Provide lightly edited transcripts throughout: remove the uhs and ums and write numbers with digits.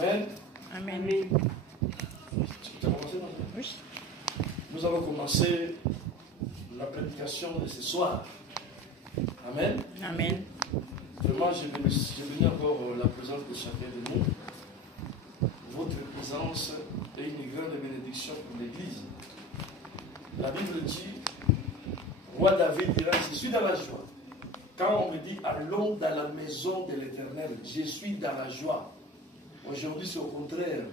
Amen. Amen. Tu as commencé, non? Oui. Nous allons commencer la prédication de ce soir. Amen. Amen. Vraiment, j'ai béni encore la présence de chacun de nous. Votre présence est une grande bénédiction pour l'Église. La Bible dit, roi David dira, je suis dans la joie. Quand on me dit, allons dans la maison de l'Éternel, je suis dans la joie. Aujourd'hui, c'est au contraire.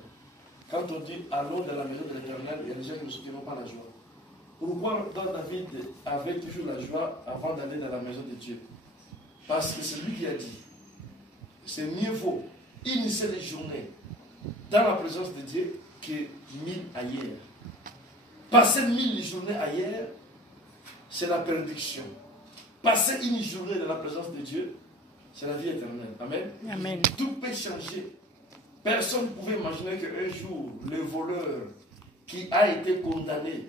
Quand on dit, allons dans la maison de l'Éternel, il y a des gens qui ne soutiennent pas la joie. Pourquoi David avait toujours la joie avant d'aller dans la maison de Dieu? Parce que c'est lui qui a dit, c'est mieux vaut initier les journées dans la présence de Dieu que 1000 ailleurs. Passer 1000 journées ailleurs, c'est la prédiction. Passer une journée dans la présence de Dieu, c'est la vie éternelle. Amen. Amen. Tout peut changer. Personne ne pouvait imaginer qu'un jour, le voleur qui a été condamné,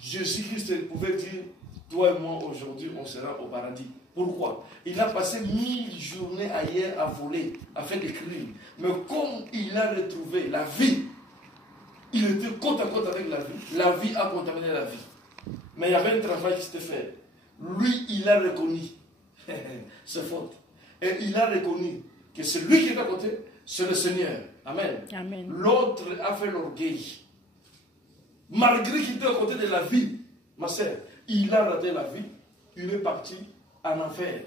Jésus-Christ pouvait dire, toi et moi aujourd'hui, on sera au paradis. Pourquoi? Il a passé 1000 journées ailleurs à voler, à faire des crimes. Mais comme il a retrouvé la vie, il était côte à côte avec la vie a contaminé la vie. Mais il y avait un travail qui s'était fait. Lui, il a reconnu ses fautes. Et il a reconnu que celui qui est à côté, c'est le Seigneur. Amen. Amen. L'autre a fait l'orgueil. Malgré qu'il était à côté de la vie, ma sœur, il a raté la vie, il est parti en enfer.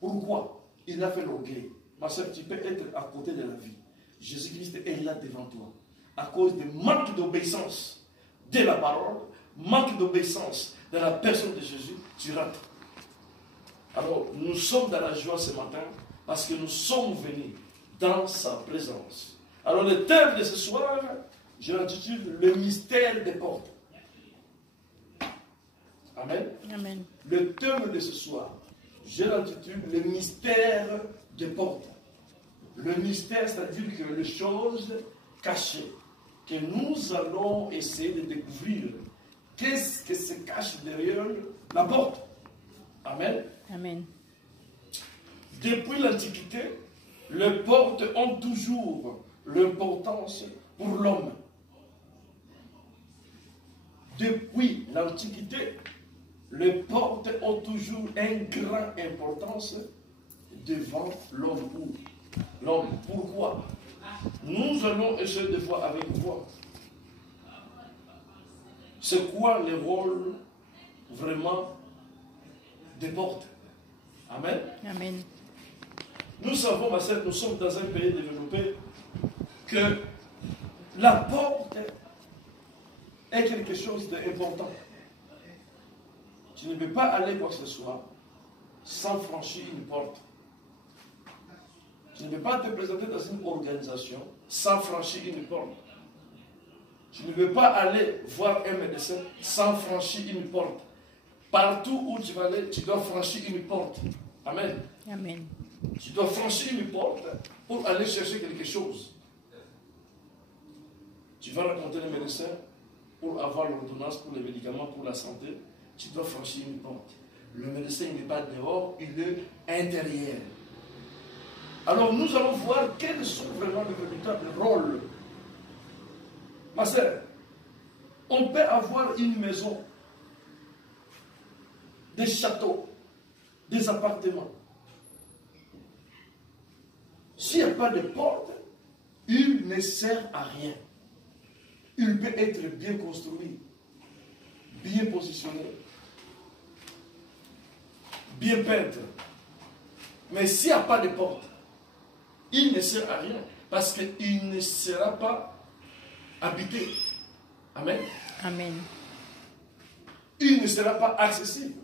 Pourquoi? Il a fait l'orgueil. Ma sœur, tu peux être à côté de la vie. Jésus-Christ est là devant toi. À cause du manque d'obéissance de la parole, manque d'obéissance de la personne de Jésus, tu rates. Alors, nous sommes dans la joie ce matin parce que nous sommes venus dans sa présence. Alors, le thème de ce soir, je l'intitule le mystère des portes. Amen. Amen. Le thème de ce soir, je l'intitule le mystère des portes. Le mystère, c'est-à-dire que les choses cachées, que nous allons essayer de découvrir. Qu'est-ce que se cache derrière la porte? Amen. Amen. Depuis l'Antiquité, les portes ont toujours l'importance pour l'homme. Depuis l'Antiquité, les portes ont toujours une grande importance devant l'homme. L'homme. Pourquoi? Nous allons essayer de voir avec vous. C'est quoi le rôle vraiment des portes? Amen. Amen. Nous savons, ma sœur, nous sommes dans un pays développé, que la porte est quelque chose d'important. Tu ne peux pas aller quoi que ce soit sans franchir une porte. Tu ne peux pas te présenter dans une organisation sans franchir une porte. Tu ne peux pas aller voir un médecin sans franchir une porte. Partout où tu vas aller, tu dois franchir une porte. Amen. Amen. Tu dois franchir une porte pour aller chercher quelque chose. Tu vas rencontrer le médecin pour avoir l'ordonnance pour les médicaments, pour la santé. Tu dois franchir une porte. Le médecin n'est pas dehors, il est intérieur. Alors nous allons voir quels sont vraiment les véritables rôles. Ma sœur, on peut avoir une maison, des châteaux, des appartements. S'il n'y a pas de porte, il ne sert à rien. Il peut être bien construit, bien positionné, bien peint. Mais s'il n'y a pas de porte, il ne sert à rien parce qu'il ne sera pas habité. Amen. Amen. Il ne sera pas accessible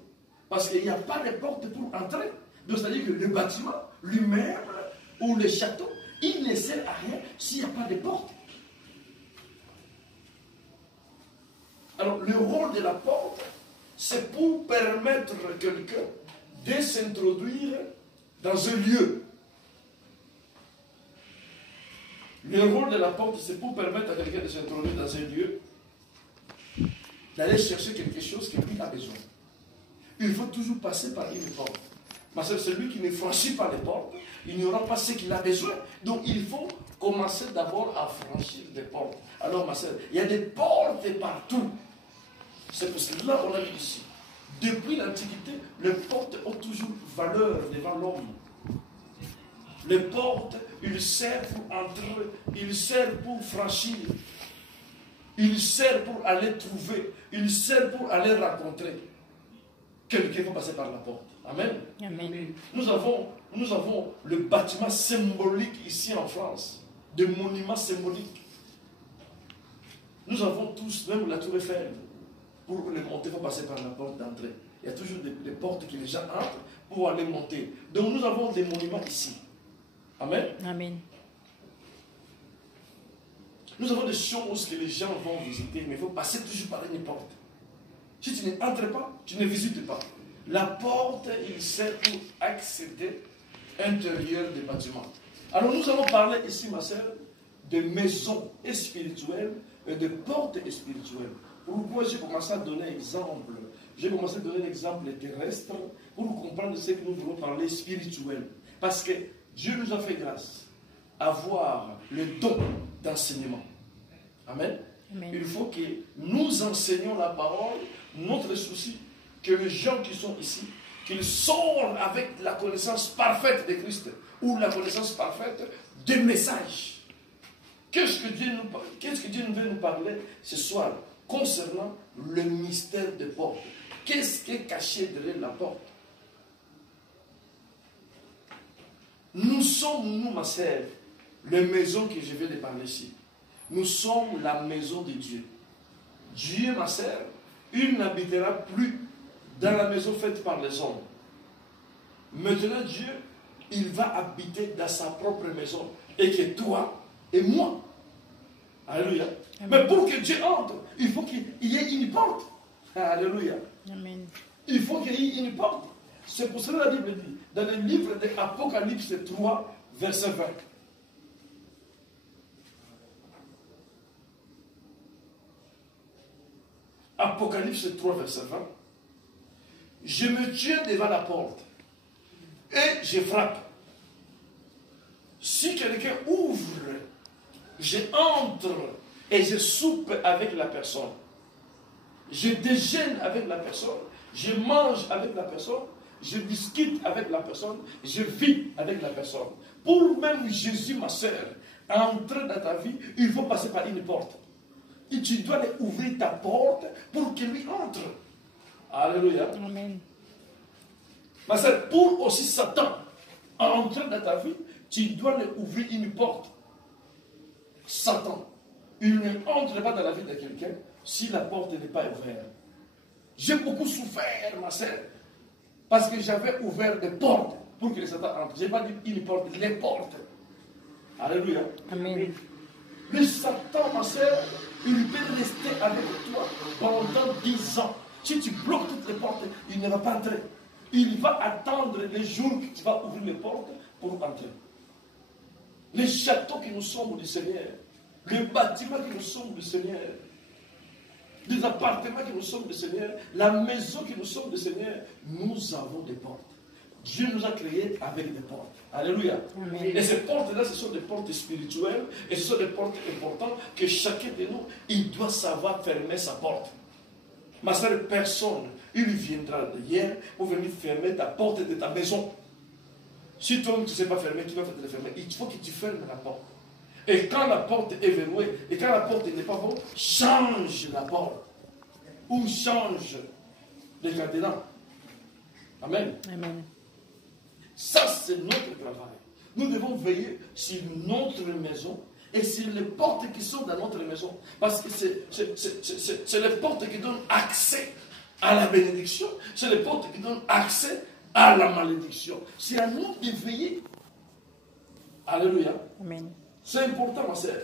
parce qu'il n'y a pas de porte pour entrer. Donc, c'est-à-dire que le bâtiment, l'immeuble ou le château, il ne sert à rien s'il n'y a pas de porte. Alors, le rôle de la porte, c'est pour permettre à quelqu'un de s'introduire dans un lieu. Le rôle de la porte, c'est pour permettre à quelqu'un de s'introduire dans un lieu, d'aller chercher quelque chose que lui a besoin. Il faut toujours passer par une porte. Ma soeur, celui qui ne franchit pas les portes, il n'aura pas ce qu'il a besoin. Donc il faut commencer d'abord à franchir des portes. Alors ma soeur, il y a des portes partout. C'est pour cela qu'on a vu ici. Depuis l'Antiquité, les portes ont toujours valeur devant l'homme. Les portes, ils servent pour entrer, ils servent pour franchir, ils servent pour aller trouver, ils servent pour aller rencontrer. Quelqu'un va passer par la porte. Amen. Amen. Nous avons le bâtiment symbolique ici en France, des monuments symboliques. Nous avons tous, même la tour Eiffel, pour les monter, il faut passer par la porte d'entrée. Il y a toujours des portes que les gens entrent pour aller monter. Donc nous avons des monuments ici. Amen. Amen. Nous avons des choses que les gens vont visiter, mais il faut passer toujours par une porte. Si tu n'entres pas, tu ne visites pas. La porte, il sert pour accéder à l'intérieur des bâtiments. Alors nous allons parler ici, ma sœur, de maisons spirituelles et de portes spirituelles. Pourquoi j'ai commencé à donner un exemple? J'ai commencé à donner un exemple terrestre pour comprendre ce que nous voulons parler spirituel. Parce que Dieu nous a fait grâce à avoir le don d'enseignement. Amen. Amen. Il faut que nous enseignions la parole. Notre souci, que les gens qui sont ici, qu'ils sortent avec la connaissance parfaite de Christ ou la connaissance parfaite des messages. Qu'est-ce que Dieu veut nous parler ce soir concernant le mystère des portes? Qu'est-ce qui est caché derrière la porte? Nous sommes, nous, ma sœur, les maisons que je vais te parler ici. Nous sommes la maison de Dieu. Dieu, ma sœur, il n'habitera plus dans la maison faite par les hommes. Maintenant, Dieu, il va habiter dans sa propre maison. Et que toi et moi. Alléluia. Amen. Mais pour que Dieu entre, il faut qu'il y ait une porte. Alléluia. Amen. Il faut qu'il y ait une porte. C'est pour cela que la Bible dit, dans le livre de Apocalypse 3, verset 20. Apocalypse 3, verset 20. Je me tiens devant la porte et je frappe. Si quelqu'un ouvre, je entre et je soupe avec la personne. Je déjeune avec la personne. Je mange avec la personne. Je discute avec la personne. Je vis avec la personne. Pour même Jésus, ma sœur, entrer dans ta vie, il faut passer par une porte. Et tu dois aller ouvrir ta porte pour qu'il lui entre. Alléluia. Amen. Ma sœur, pour aussi Satan entrer dans ta vie, tu dois lui ouvrir une porte. Satan, il ne entre pas dans la vie de quelqu'un si la porte n'est pas ouverte. J'ai beaucoup souffert, ma sœur, parce que j'avais ouvert des portes pour que les Satan entre. Je n'ai pas dit une porte, les portes. Alléluia. Amen. Le Satan, ma sœur, il peut rester avec toi pendant 10 ans. Si tu bloques toutes les portes, il ne va pas entrer. Il va attendre les jours que tu vas ouvrir les portes pour entrer. Les châteaux que nous sommes du Seigneur, les bâtiments que nous sommes du Seigneur, les appartements que nous sommes du Seigneur, la maison que nous sommes du Seigneur, nous avons des portes. Dieu nous a créés avec des portes. Alléluia. Amen. Et ces portes-là, ce sont des portes spirituelles et ce sont des portes importantes que chacun de nous, il doit savoir fermer sa porte. Ma sœur, personne, il viendra d'hier pour venir fermer ta porte de ta maison. Si toi, tu ne sais pas fermer, tu vas te la fermer. Il faut que tu fermes la porte. Et quand la porte est verrouillée, et quand la porte n'est pas bonne, change la porte. Ou change les cadenas. Amen. Amen. Ça, c'est notre travail. Nous devons veiller sur notre maison et sur les portes qui sont dans notre maison. Parce que c'est les portes qui donnent accès à la bénédiction. C'est les portes qui donnent accès à la malédiction. C'est à nous de veiller. Alléluia. Amen. C'est important, ma sœur.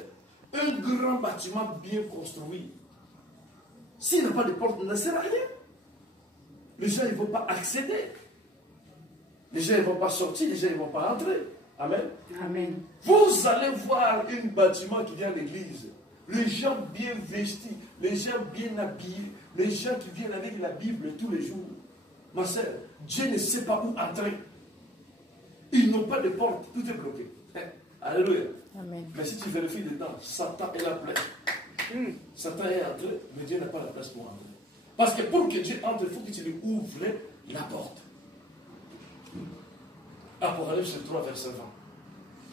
Un grand bâtiment bien construit, s'il n'y a pas de porte, ne sert à rien. Les gens ne vont pas accéder. Les gens ne vont pas sortir, les gens ne vont pas entrer. Amen. Amen. Vous allez voir un bâtiment qui vient à l'église. Les gens bien vestis, les gens bien habillés, les gens qui viennent avec la Bible tous les jours. Ma sœur, Dieu ne sait pas où entrer. Ils n'ont pas de porte, tout est bloqué. Alléluia. Amen. Mais si tu vérifies dedans, Satan est la pleine. Satan est entré, mais Dieu n'a pas la place pour entrer. Parce que pour que Dieu entre, il faut que tu lui ouvres la porte. Apocalypse 3, verset 20.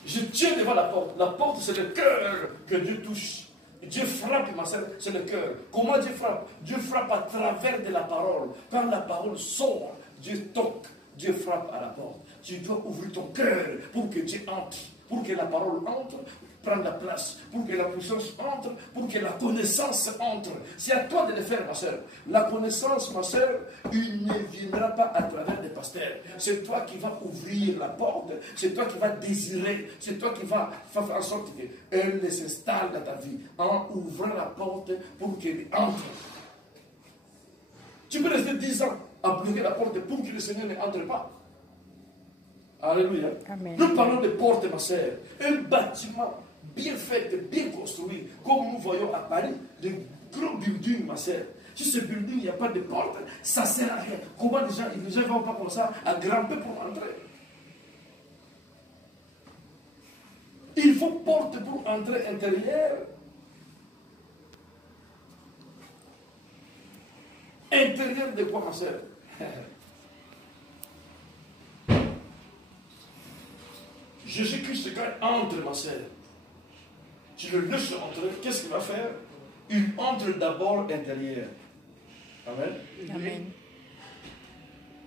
Je tiens devant la porte. La porte, c'est le cœur que Dieu touche. Dieu frappe, ma soeur, c'est le cœur. Comment Dieu frappe? Dieu frappe à travers de la parole. Quand la parole sort, Dieu toque, Dieu frappe à la porte. Tu dois ouvrir ton cœur pour que Dieu entre, pour que la parole entre, prenne la place, pour que la puissance entre, pour que la connaissance entre. C'est à toi de le faire, ma soeur. La connaissance, ma soeur, il ne viendra pas à travers des pasteurs. C'est toi qui vas ouvrir la porte, c'est toi qui vas désirer, c'est toi qui vas faire en sorte qu'elle s'installe dans ta vie en ouvrant la porte pour qu'elle entre. Tu peux rester 10 ans à bloquer la porte pour que le Seigneur n'entre pas. Alléluia. Amen. Nous parlons de porte, ma soeur. Un bâtiment bien fait, bien construit, comme nous voyons à Paris, de gros buildings, ma soeur. Si ce building, il n'y a pas de porte, ça ne sert à rien. Comment les gens ne vont pas comme ça à grimper pour entrer? Il faut porte pour entrer intérieur. Intérieur de quoi, ma soeur? Jésus-Christ, quand entre, ma soeur, tu le laisses entrer, qu'est-ce qu'il va faire? Il entre d'abord intérieur. Amen. Amen.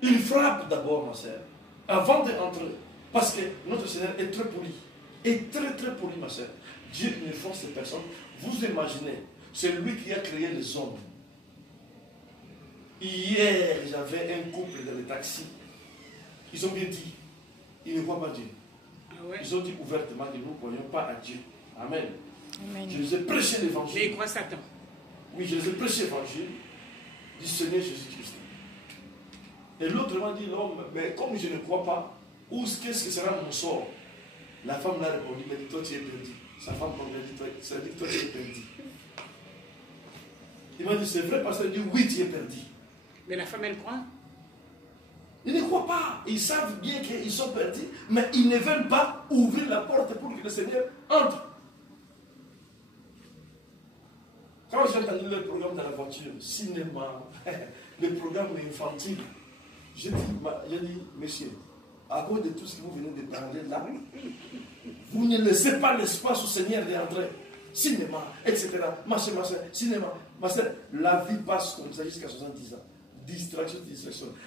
Il frappe d'abord, ma soeur, avant d'entrer. Parce que notre Seigneur est très poli. Est très très poli, ma soeur. Dieu ne force personne. Vous imaginez, c'est lui qui a créé les hommes. Hier, j'avais un couple dans le taxi. Ils ont bien dit, ils ne voient pas Dieu. Ils ont dit ouvertement que nous ne croyons pas à Dieu. Amen. Amen. Je les ai prêché l'évangile. Mais ils croient Satan. Oui, je les ai prêché l'évangile du Seigneur Jésus-Christ. Et l'autre m'a dit, l'homme, mais comme je ne crois pas, qu'est-ce que sera mon sort? La femme l'a répondu, mais toi tu es perdu. Sa femme m'a dit, ça dit que toi tu es perdu. Il m'a dit, c'est vrai, parce qu'il dit, oui, tu es perdu. Mais la femme, elle croit. Ils ne croient pas. Ils savent bien qu'ils sont perdus, mais ils ne veulent pas ouvrir la porte pour que le Seigneur entre. Quand j'ai entendu le programme dans la voiture, cinéma, le programme infantile, j'ai dit, monsieur, à cause de tout ce que vous venez de parler là, vous ne laissez pas l'espace au Seigneur d'entrer. Cinéma, etc. Cinéma. La vie passe comme ça jusqu'à 70 ans. Distraction.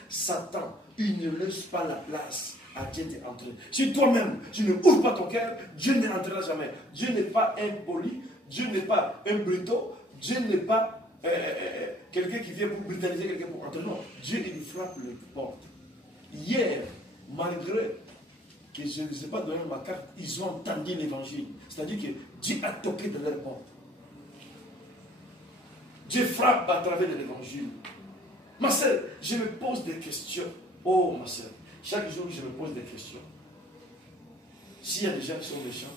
Satan, il ne laisse pas la place à Dieu d'entrer. Si toi-même, tu ne ouvres pas ton cœur, Dieu n'entrera jamais. Dieu n'est pas impoli, Dieu n'est pas un brito, Dieu n'est pas quelqu'un qui vient pour brutaliser quelqu'un pour entrer. Non, Dieu, il frappe les portes. Hier, malgré que je ne les ai pas donné ma carte, ils ont entendu l'évangile. C'est-à-dire que Dieu a toqué dans leur porte. Dieu frappe à travers l'évangile. Ma soeur, je me pose des questions. Oh, ma soeur, chaque jour, je me pose des questions. S'il y a des gens qui sont méchants,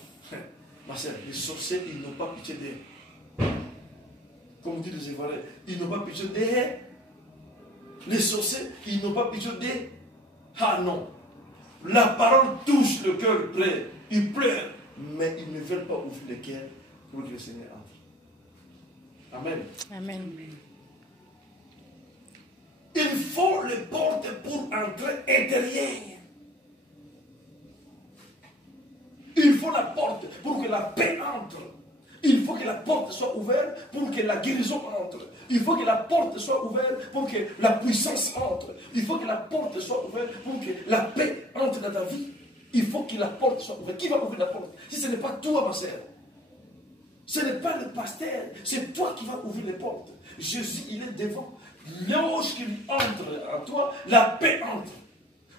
ma soeur, les sorciers, ils n'ont pas pitié d'eux. Comme dit les Ivoiriens, ils n'ont pas pitié d'eux. Les sorciers, ils n'ont pas pitié d'eux. Ah non. La parole touche le cœur plein. Ils pleurent, mais ils ne veulent pas ouvrir le cœur pour que le Seigneur entre. Amen. Amen. Il faut les portes pour entrer intérieur. Il faut la porte pour que la paix entre. Il faut que la porte soit ouverte pour que la guérison entre. Il faut que la porte soit ouverte pour que la puissance entre. Il faut que la porte soit ouverte pour que la paix entre dans ta vie. Il faut que la porte soit ouverte. Qui va ouvrir la porte? Si ce n'est pas toi, ma sœur. Ce n'est pas le pasteur. C'est toi qui vas ouvrir les portes. Jésus, il est devant. Lorsqu'il entre en toi, la paix entre.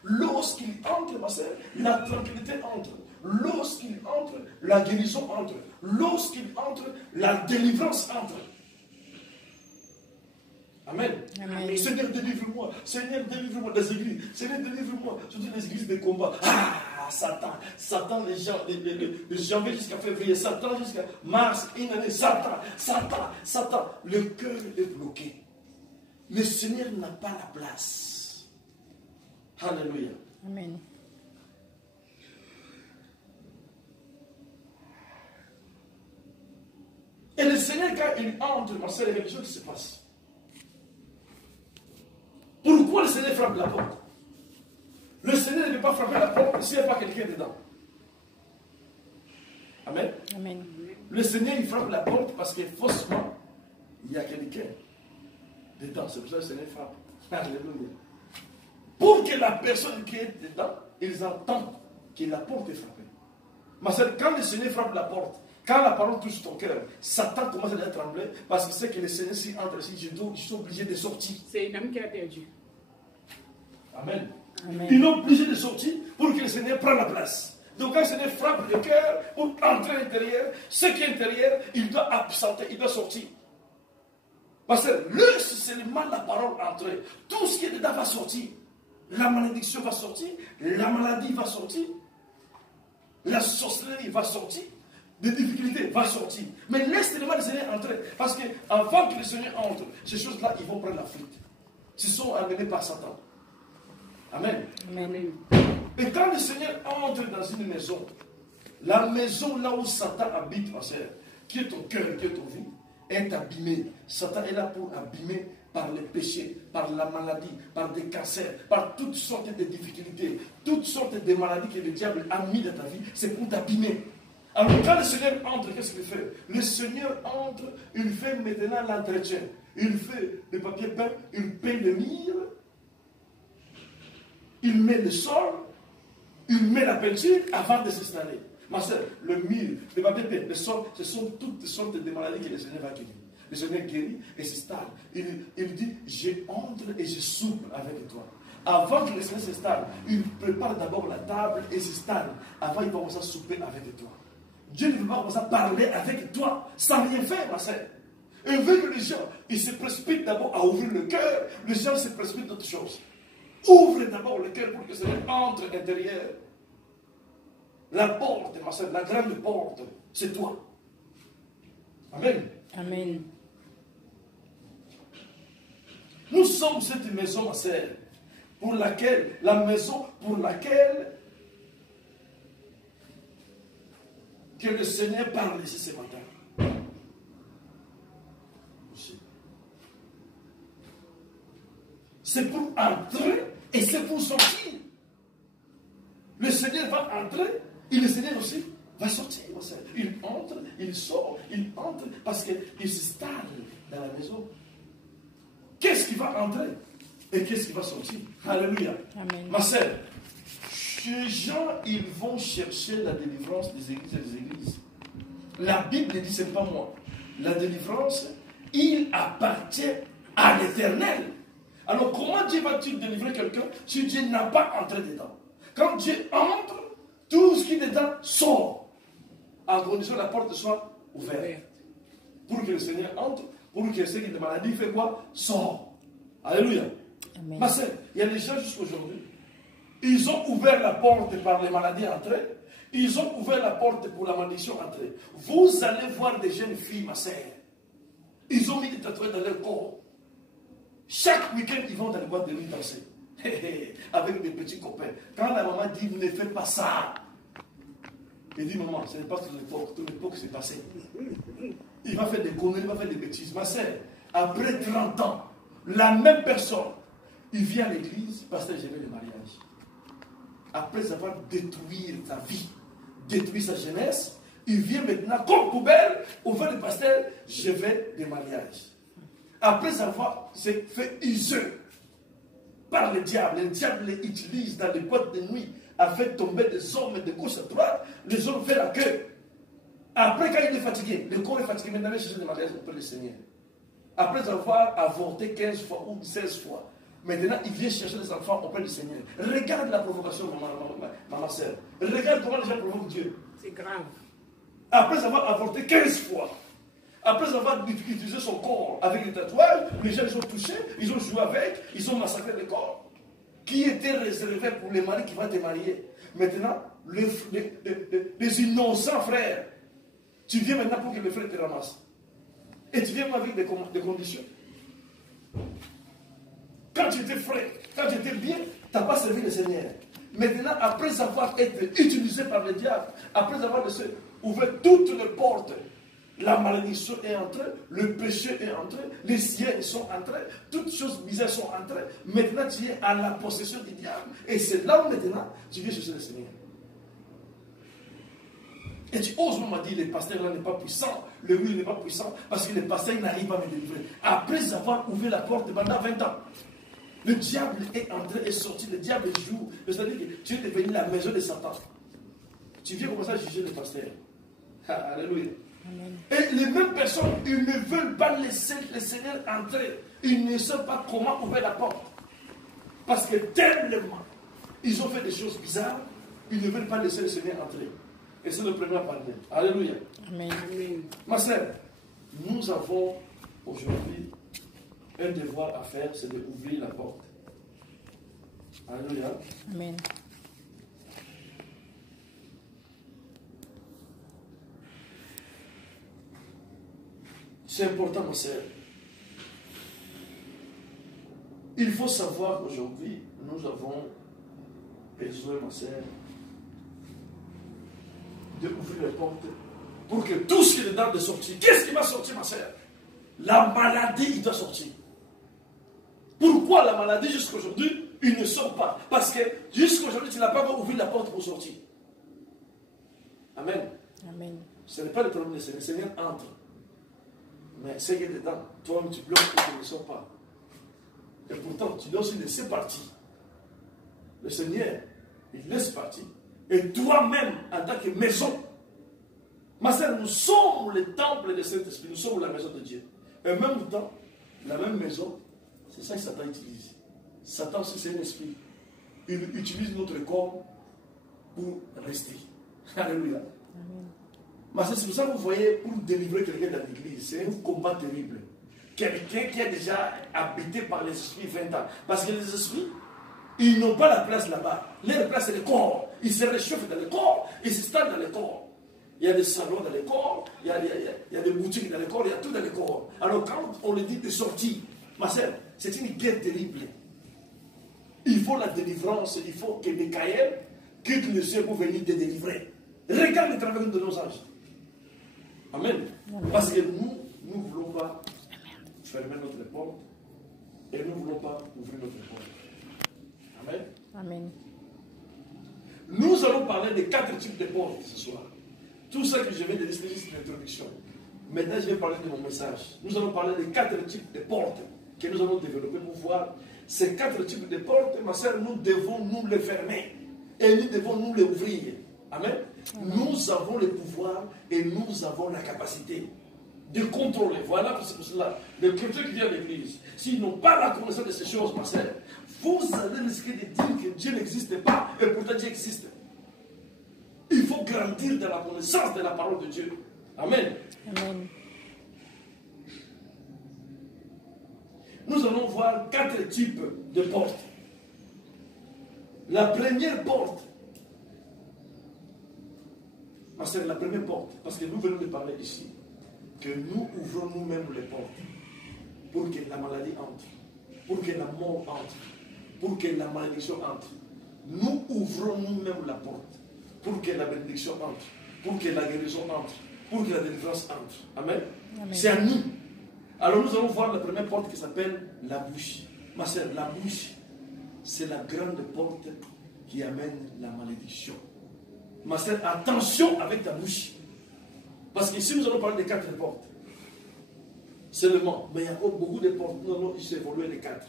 Lorsqu'il entre, ma sœur, la tranquillité entre. Lorsqu'il entre, la guérison entre. Lorsqu'il entre, la délivrance entre. Amen. Amen. Seigneur, délivre-moi. Seigneur, délivre-moi des églises. Seigneur, délivre-moi. Surtout les églises de combat. Ah, Satan. Satan, les gens, de janvier jusqu'à février. Satan jusqu'à mars, une année. Satan. Le cœur est bloqué. Le Seigneur n'a pas la place. Alléluia. Amen. Seigneur, quand il entre, ma soeur, il y a quelque chose qui se passe. Pourquoi le Seigneur frappe la porte? Le Seigneur ne veut pas frapper la porte s'il n'y a pas quelqu'un dedans. Amen. Amen. Le Seigneur, il frappe la porte parce que faussement, il y a quelqu'un dedans. C'est pour ça que le Seigneur frappe. Alléluia. Pour que la personne qui est dedans, ils entendent que la porte est frappée. Ma soeur, quand le Seigneur frappe la porte, quand la parole touche ton cœur, Satan commence à trembler parce qu'il sait que le Seigneur, s'il entre ici, je suis obligé de sortir. C'est une âme qui a perdu. Amen. Amen. Il est obligé de sortir pour que le Seigneur prenne la place. Donc quand le Seigneur frappe le cœur pour entrer à l'intérieur, ce qui est intérieur, il doit absenter, il doit sortir. Parce que si seulement la parole entre, tout ce qui est dedans va sortir. La malédiction va sortir, la maladie va sortir, la sorcellerie va sortir, des difficultés vont sortir. Mais laisse seulement le Seigneur entrer. Parce qu'avant que le Seigneur entre, ces choses-là, ils vont prendre la fuite. Ils sont amenés par Satan. Amen. Amen. Et quand le Seigneur entre dans une maison, la maison là où Satan habite, ma soeur, qui est ton cœur, qui est ton vie, est abîmée. Satan est là pour abîmer par les péchés, par la maladie, par des cancers, par toutes sortes de difficultés, toutes sortes de maladies que le diable a mis dans ta vie, c'est pour t'abîmer. Alors quand le Seigneur entre, qu'est-ce qu'il fait? Le Seigneur entre, il fait maintenant l'entretien. Il fait le papier peint, il peint le mur, il met le sol, il met la peinture avant de s'installer. Ma soeur, le mur, le papier peint, le sol, ce sont toutes sortes de maladies que le Seigneur va guérir. Le Seigneur guérit et s'installe. Il dit, je entre et je soupe avec toi. Avant que le Seigneur s'installe, il prépare d'abord la table et s'installe. Avant, il va commencer à souper avec toi. Dieu ne veut pas commencer à parler avec toi sans rien faire, ma soeur. Et veut que les gens, ils se précipitent d'abord à ouvrir le cœur, les gens se précipitent d'autres choses. Ouvre d'abord le cœur pour que le Seigneur entre à l'intérieur. La porte, ma soeur, la grande porte, c'est toi. Amen. Amen. Nous sommes cette maison, ma soeur, pour laquelle, la maison pour laquelle que le Seigneur parle ici ce matin. C'est pour entrer et c'est pour sortir. Le Seigneur va entrer et le Seigneur aussi va sortir. Il entre, il sort, il entre parce qu'il s'installe dans la maison. Qu'est-ce qui va entrer et qu'est-ce qui va sortir? Alléluia. Amen. Ma sœur, ces gens, ils vont chercher la délivrance des églises et des églises. La Bible dit, ce n'est pas moi. La délivrance, il appartient à l'Éternel. Alors comment Dieu va-t-il délivrer quelqu'un si Dieu n'a pas entré dedans? Quand Dieu entre, tout ce qui est dedans sort. En condition que la porte soit ouverte. Pour que le Seigneur entre, pour que ce qui est de maladie fait quoi? Sort. Alléluia. Amen. Ma sœur, il y a des gens jusqu'aujourd'hui, ils ont ouvert la porte par les maladies entrées, ils ont ouvert la porte pour la malédiction entrée. Vous allez voir des jeunes filles, ma sœur, ils ont mis des tatouages dans leur corps. Chaque week-end, ils vont dans les boîtes de nuit danser. Avec des petits copains. Quand la maman dit, ne fais pas ça, il dit, maman, ce n'est pas toute l'époque c'est passé. Il va faire des conneries, il va faire des bêtises. Ma sœur, après 30 ans, la même personne, il vient à l'église, pasteur, je veux le mariage. Après avoir détruit sa vie, détruit sa jeunesse, il vient maintenant comme poubelle, ouvert le pasteur, je veux des mariages. Après avoir fait usure par le diable les utilise dans les boîtes de nuit à faire tomber des hommes de gauche à droite, les hommes font la queue. Après, quand il est fatigué, le corps est fatigué, maintenant il cherche des mariages auprès du Seigneur. Après avoir avorté 15 fois ou 16 fois, maintenant il vient chercher des enfants auprès du Seigneur. Regarde la provocation, maman soeur. Regarde comment les gens provoquent Dieu. C'est grave. Après avoir avorté 15 fois, après avoir utilisé son corps avec des tatouages, les gens les ont touchés, ils ont joué avec, ils ont massacré le corps. Qui était réservé pour les maris qui vont te marier. Maintenant, les innocents frères, tu viens maintenant pour que les frères te ramassent. Et tu viens avec des conditions. Quand tu étais frais, quand tu étais bien, tu n'as pas servi le Seigneur. Maintenant, après avoir été utilisé par le diable, après avoir ouvert toutes les portes La malédiction est entrée, le péché est entré, les siens sont entrés, toutes choses bizarres sont entrées. Maintenant, tu es à la possession du diable. Et c'est là où maintenant, tu viens chercher le Seigneur. Et tu oses me dire, le pasteur là n'est pas puissant, le oui n'est pas puissant, parce que le pasteur n'arrive pas à me délivrer. Après avoir ouvert la porte pendant 20 ans, le diable est entré et sorti, le diable joue. C'est-à-dire que tu es devenu la maison de Satan. Tu viens commencer à juger le pasteur. Alléluia. Amen. Et les mêmes personnes, ils ne veulent pas laisser le Seigneur entrer. Ils ne savent pas comment ouvrir la porte. Parce que tellement, ils ont fait des choses bizarres, ils ne veulent pas laisser le Seigneur entrer. Et c'est le premier à parler. Alléluia. Amen. Ma sœur, nous avons aujourd'hui un devoir à faire, c'est d'ouvrir la porte. Alléluia. Amen. C'est important, ma sœur. Il faut savoir qu'aujourd'hui, nous avons besoin, ma sœur, d'ouvrir les portes pour que tout ce qui est dedans de sortir. Qu'est-ce qui va sortir, ma sœur? La maladie, il doit sortir. Pourquoi la maladie, jusqu'à aujourd'hui, il ne sort pas? Parce que jusqu'à aujourd'hui, tu n'as pas ouvert la porte pour sortir. Amen. Amen. Ce n'est pas le problème, le Seigneur entre. Mais ce qui est dedans, toi-même tu bloques et tu ne sors pas. Et pourtant, tu dois aussi laisser partir. Le Seigneur, il laisse partir. Et toi-même, en tant que maison, ma sœur, nous sommes le temple de Saint-Esprit, nous sommes la maison de Dieu. Et en même temps, la même maison, c'est ça que Satan utilise. Satan aussi, c'est un esprit. Il utilise notre corps pour rester. Alléluia. Mais c'est pour ça que vous voyez, pour délivrer quelqu'un dans l'église, c'est un combat terrible. Quelqu'un qui a déjà habité par les esprits 20 ans. Parce que les esprits, ils n'ont pas la place là-bas. Leur place, c'est le corps. Ils se réchauffent dans le corps, ils se stallent dans le corps. Il y a des salons dans le corps, il y a des boutiques dans le corps, il y a tout dans le corps. Alors quand on le dit de sortir, ma sœur, c'est une guerre terrible. Il faut la délivrance, il faut que Michael quitte le ciel pour venir te délivrer. Regarde le travail de nos anges. Amen. Parce que nous ne voulons pas fermer notre porte et nous ne voulons pas ouvrir notre porte. Amen. Amen. Nous allons parler de 4 types de portes ce soir. Tout ça que je viens de dire, c'est juste une introduction. Maintenant, je vais parler de mon message. Nous allons parler de 4 types de portes que nous allons développer pour voir. Ces 4 types de portes, ma sœur, nous devons nous les fermer et nous devons nous les ouvrir. Amen. Amen. Nous avons le pouvoir et nous avons la capacité de contrôler. Voilà, c'est pour cela. Les chrétiens qui viennent à l'église, s'ils n'ont pas la connaissance de ces choses, ma sœur, vous allez risquer de dire que Dieu n'existe pas et pourtant Dieu existe. Il faut grandir dans la connaissance de la parole de Dieu. Amen. Amen. Nous allons voir 4 types de portes. La première porte, c'est la première porte, parce que nous venons de parler ici, que nous ouvrons nous-mêmes les portes pour que la maladie entre, pour que la mort entre, pour que la malédiction entre. Nous ouvrons nous-mêmes la porte pour que la bénédiction entre, pour que la guérison entre, pour que la délivrance entre. Amen. Amen. C'est à nous. Alors nous allons voir la première porte qui s'appelle la bouche. Ma sœur, la bouche, c'est la grande porte qui amène la malédiction. Ma sœur, attention avec ta bouche. Parce qu'ici nous allons parler des 4 portes. Seulement, mais il y a encore beaucoup de portes. Nous allons évoluer les 4.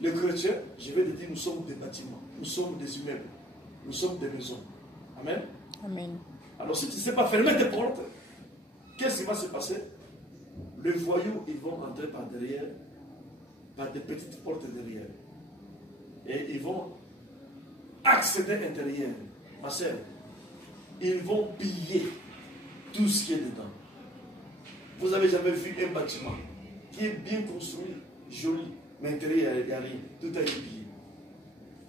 Les chrétiens, je vais te dire, nous sommes des bâtiments, nous sommes des immeubles, nous sommes des maisons. Amen. Amen. Alors si tu ne sais pas fermer tes portes, qu'est-ce qui va se passer? Les voyous, ils vont entrer par derrière, par des petites portes derrière. Et ils vont accéder à l'intérieur. Ma sœur, ils vont piller tout ce qui est dedans. Vous avez jamais vu un bâtiment qui est bien construit, joli, mais à l'intérieur, il n'y a rien. Tout a été pillé.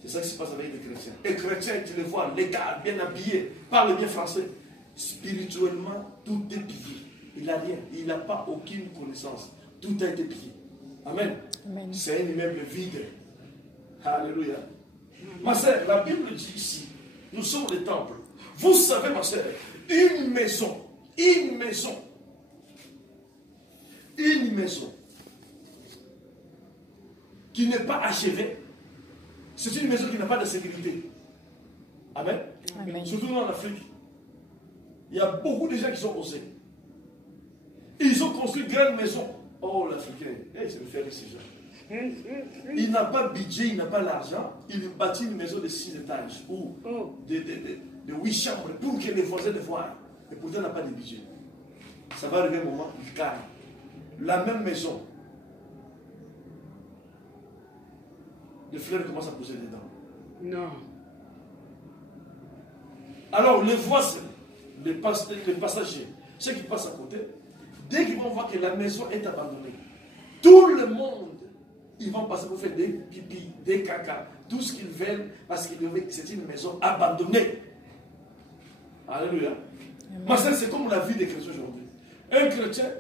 C'est ça qui se passe avec les chrétiens. Les chrétiens, tu les vois, les gars, bien habillés, parlent bien français. Spirituellement, tout est pillé. Il n'a rien. Il n'a pas aucune connaissance. Tout a été pillé. Amen. Amen. C'est un immeuble vide. Alléluia. Ma sœur, la Bible dit ici, nous sommes les temples. Vous savez, ma sœur, une maison, une maison qui n'est pas achevée, c'est une maison qui n'a pas de sécurité. Amen. Amen. Surtout en Afrique. Il y a beaucoup de gens qui sont osés. Ils ont construit une grande maison. Oh, l'Africain, c'est le faire de ces gens. Il n'a pas de budget, il n'a pas l'argent. Il bâtit une maison de 6 étages ou de 8 chambres pour que les voisins le voient. Et pourtant, il n'a pas de budget. Ça va arriver un moment, il calme. La même maison. Les fleurs commencent à pousser dedans. Non. Alors, les voisins, les passagers, ceux qui passent à côté, dès qu'ils vont voir que la maison est abandonnée, tout le monde, ils vont passer pour faire des pipis, des caca, tout ce qu'ils veulent, parce que c'est une maison abandonnée. Alléluia. Mais c'est comme la vie des chrétiens aujourd'hui. Un chrétien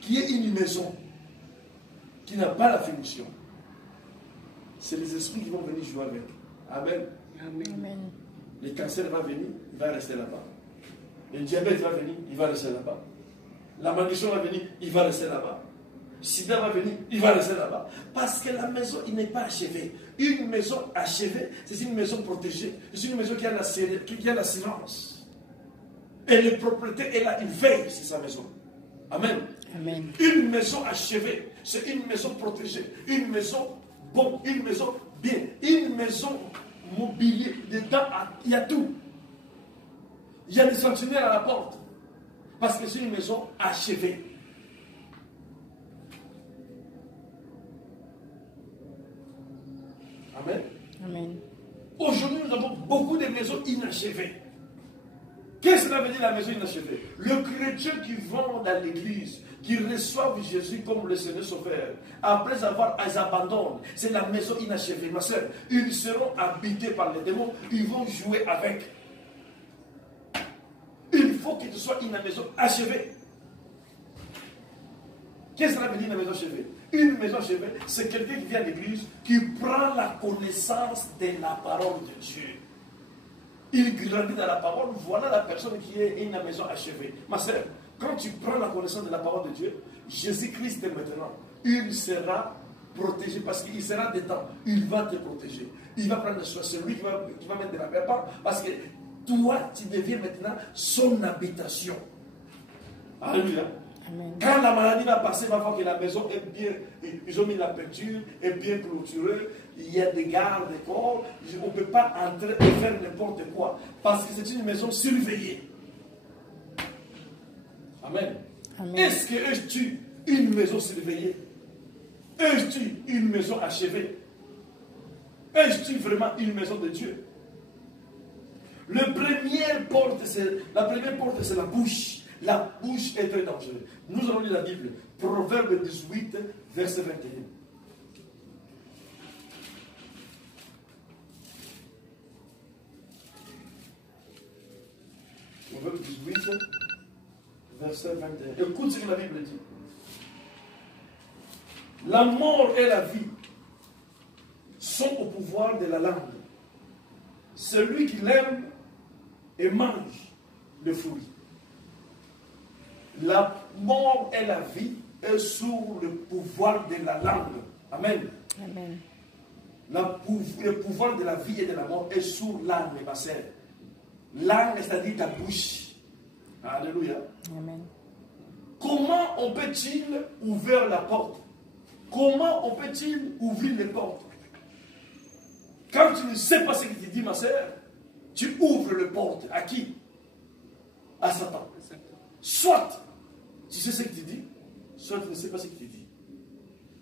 qui est une maison, qui n'a pas la finition, c'est les esprits qui vont venir jouer avec. Amen. Amen. Le cancer va venir, il va rester là-bas. Le diabète va venir, il va rester là-bas. La malédiction va venir, il va rester là-bas. Sida va venir, il va rester là-bas. Parce que la maison, il n'est pas achevée. Une maison achevée, c'est une maison protégée. C'est une maison qui a l'assurance. Et le propriétaire est là, il veille sur sa maison. Amen. Amen. Une maison achevée, c'est une maison protégée. Une maison bonne, une maison bien. Une maison mobilier. Dedans, il y a tout. Il y a des sentinelles à la porte. Parce que c'est une maison achevée. Amen. Amen. Aujourd'hui, nous avons beaucoup de maisons inachevées. Qu'est-ce que cela veut dire la maison inachevée? Le chrétien qui vont dans l'église, qui reçoivent Jésus comme le Seigneur Sauveur, après avoir, ils abandonnent. C'est la maison inachevée. Ma soeur, ils seront habités par les démons, ils vont jouer avec. Il faut que ce soit une maison achevée. Qu'est-ce que cela veut dire une maison achevée? Une maison achevée, c'est quelqu'un qui vient à l'église, qui prend la connaissance de la parole de Dieu. Il grandit dans la parole, voilà la personne qui est une maison achevée. Ma soeur, quand tu prends la connaissance de la parole de Dieu, Jésus-Christ est maintenant, il sera protégé parce qu'il sera dedans. Il va te protéger. Il va prendre soin. C'est lui qui va mettre de la paix parce que toi, tu deviens maintenant son habitation. Alléluia. Amen. Quand la maladie va passer, il va voir que la maison est bien, ils ont mis la peinture, est bien clôturée, il y a des gardes, des corps, on ne peut pas entrer et faire n'importe quoi, parce que c'est une maison surveillée. Amen. Amen. Est-ce que tu une maison surveillée? Es-tu une maison achevée? Es-tu vraiment une maison de Dieu? La première porte, c'est la bouche. La bouche est très dangereuse. Nous allons lire la Bible. Proverbe 18, verset 21. Proverbe 18, verset 21. Écoute ce que la Bible dit. La mort et la vie sont au pouvoir de la langue. Celui qui l'aime et mange le fruit. La mort et la vie est sous le pouvoir de la langue. Amen. Amen. Le pouvoir de la vie et de la mort est sur l'âme, ma sœur. L'âme, c'est-à-dire ta bouche. Alléluia. Amen. Comment on peut-il ouvrir la porte? Comment on peut-il ouvrir les portes? Quand tu ne sais pas ce qu'il te dit, ma sœur, tu ouvres les portes. À qui? À Satan. Soit tu sais ce qu'il te dit, soit tu ne sais pas ce qu'il te dit.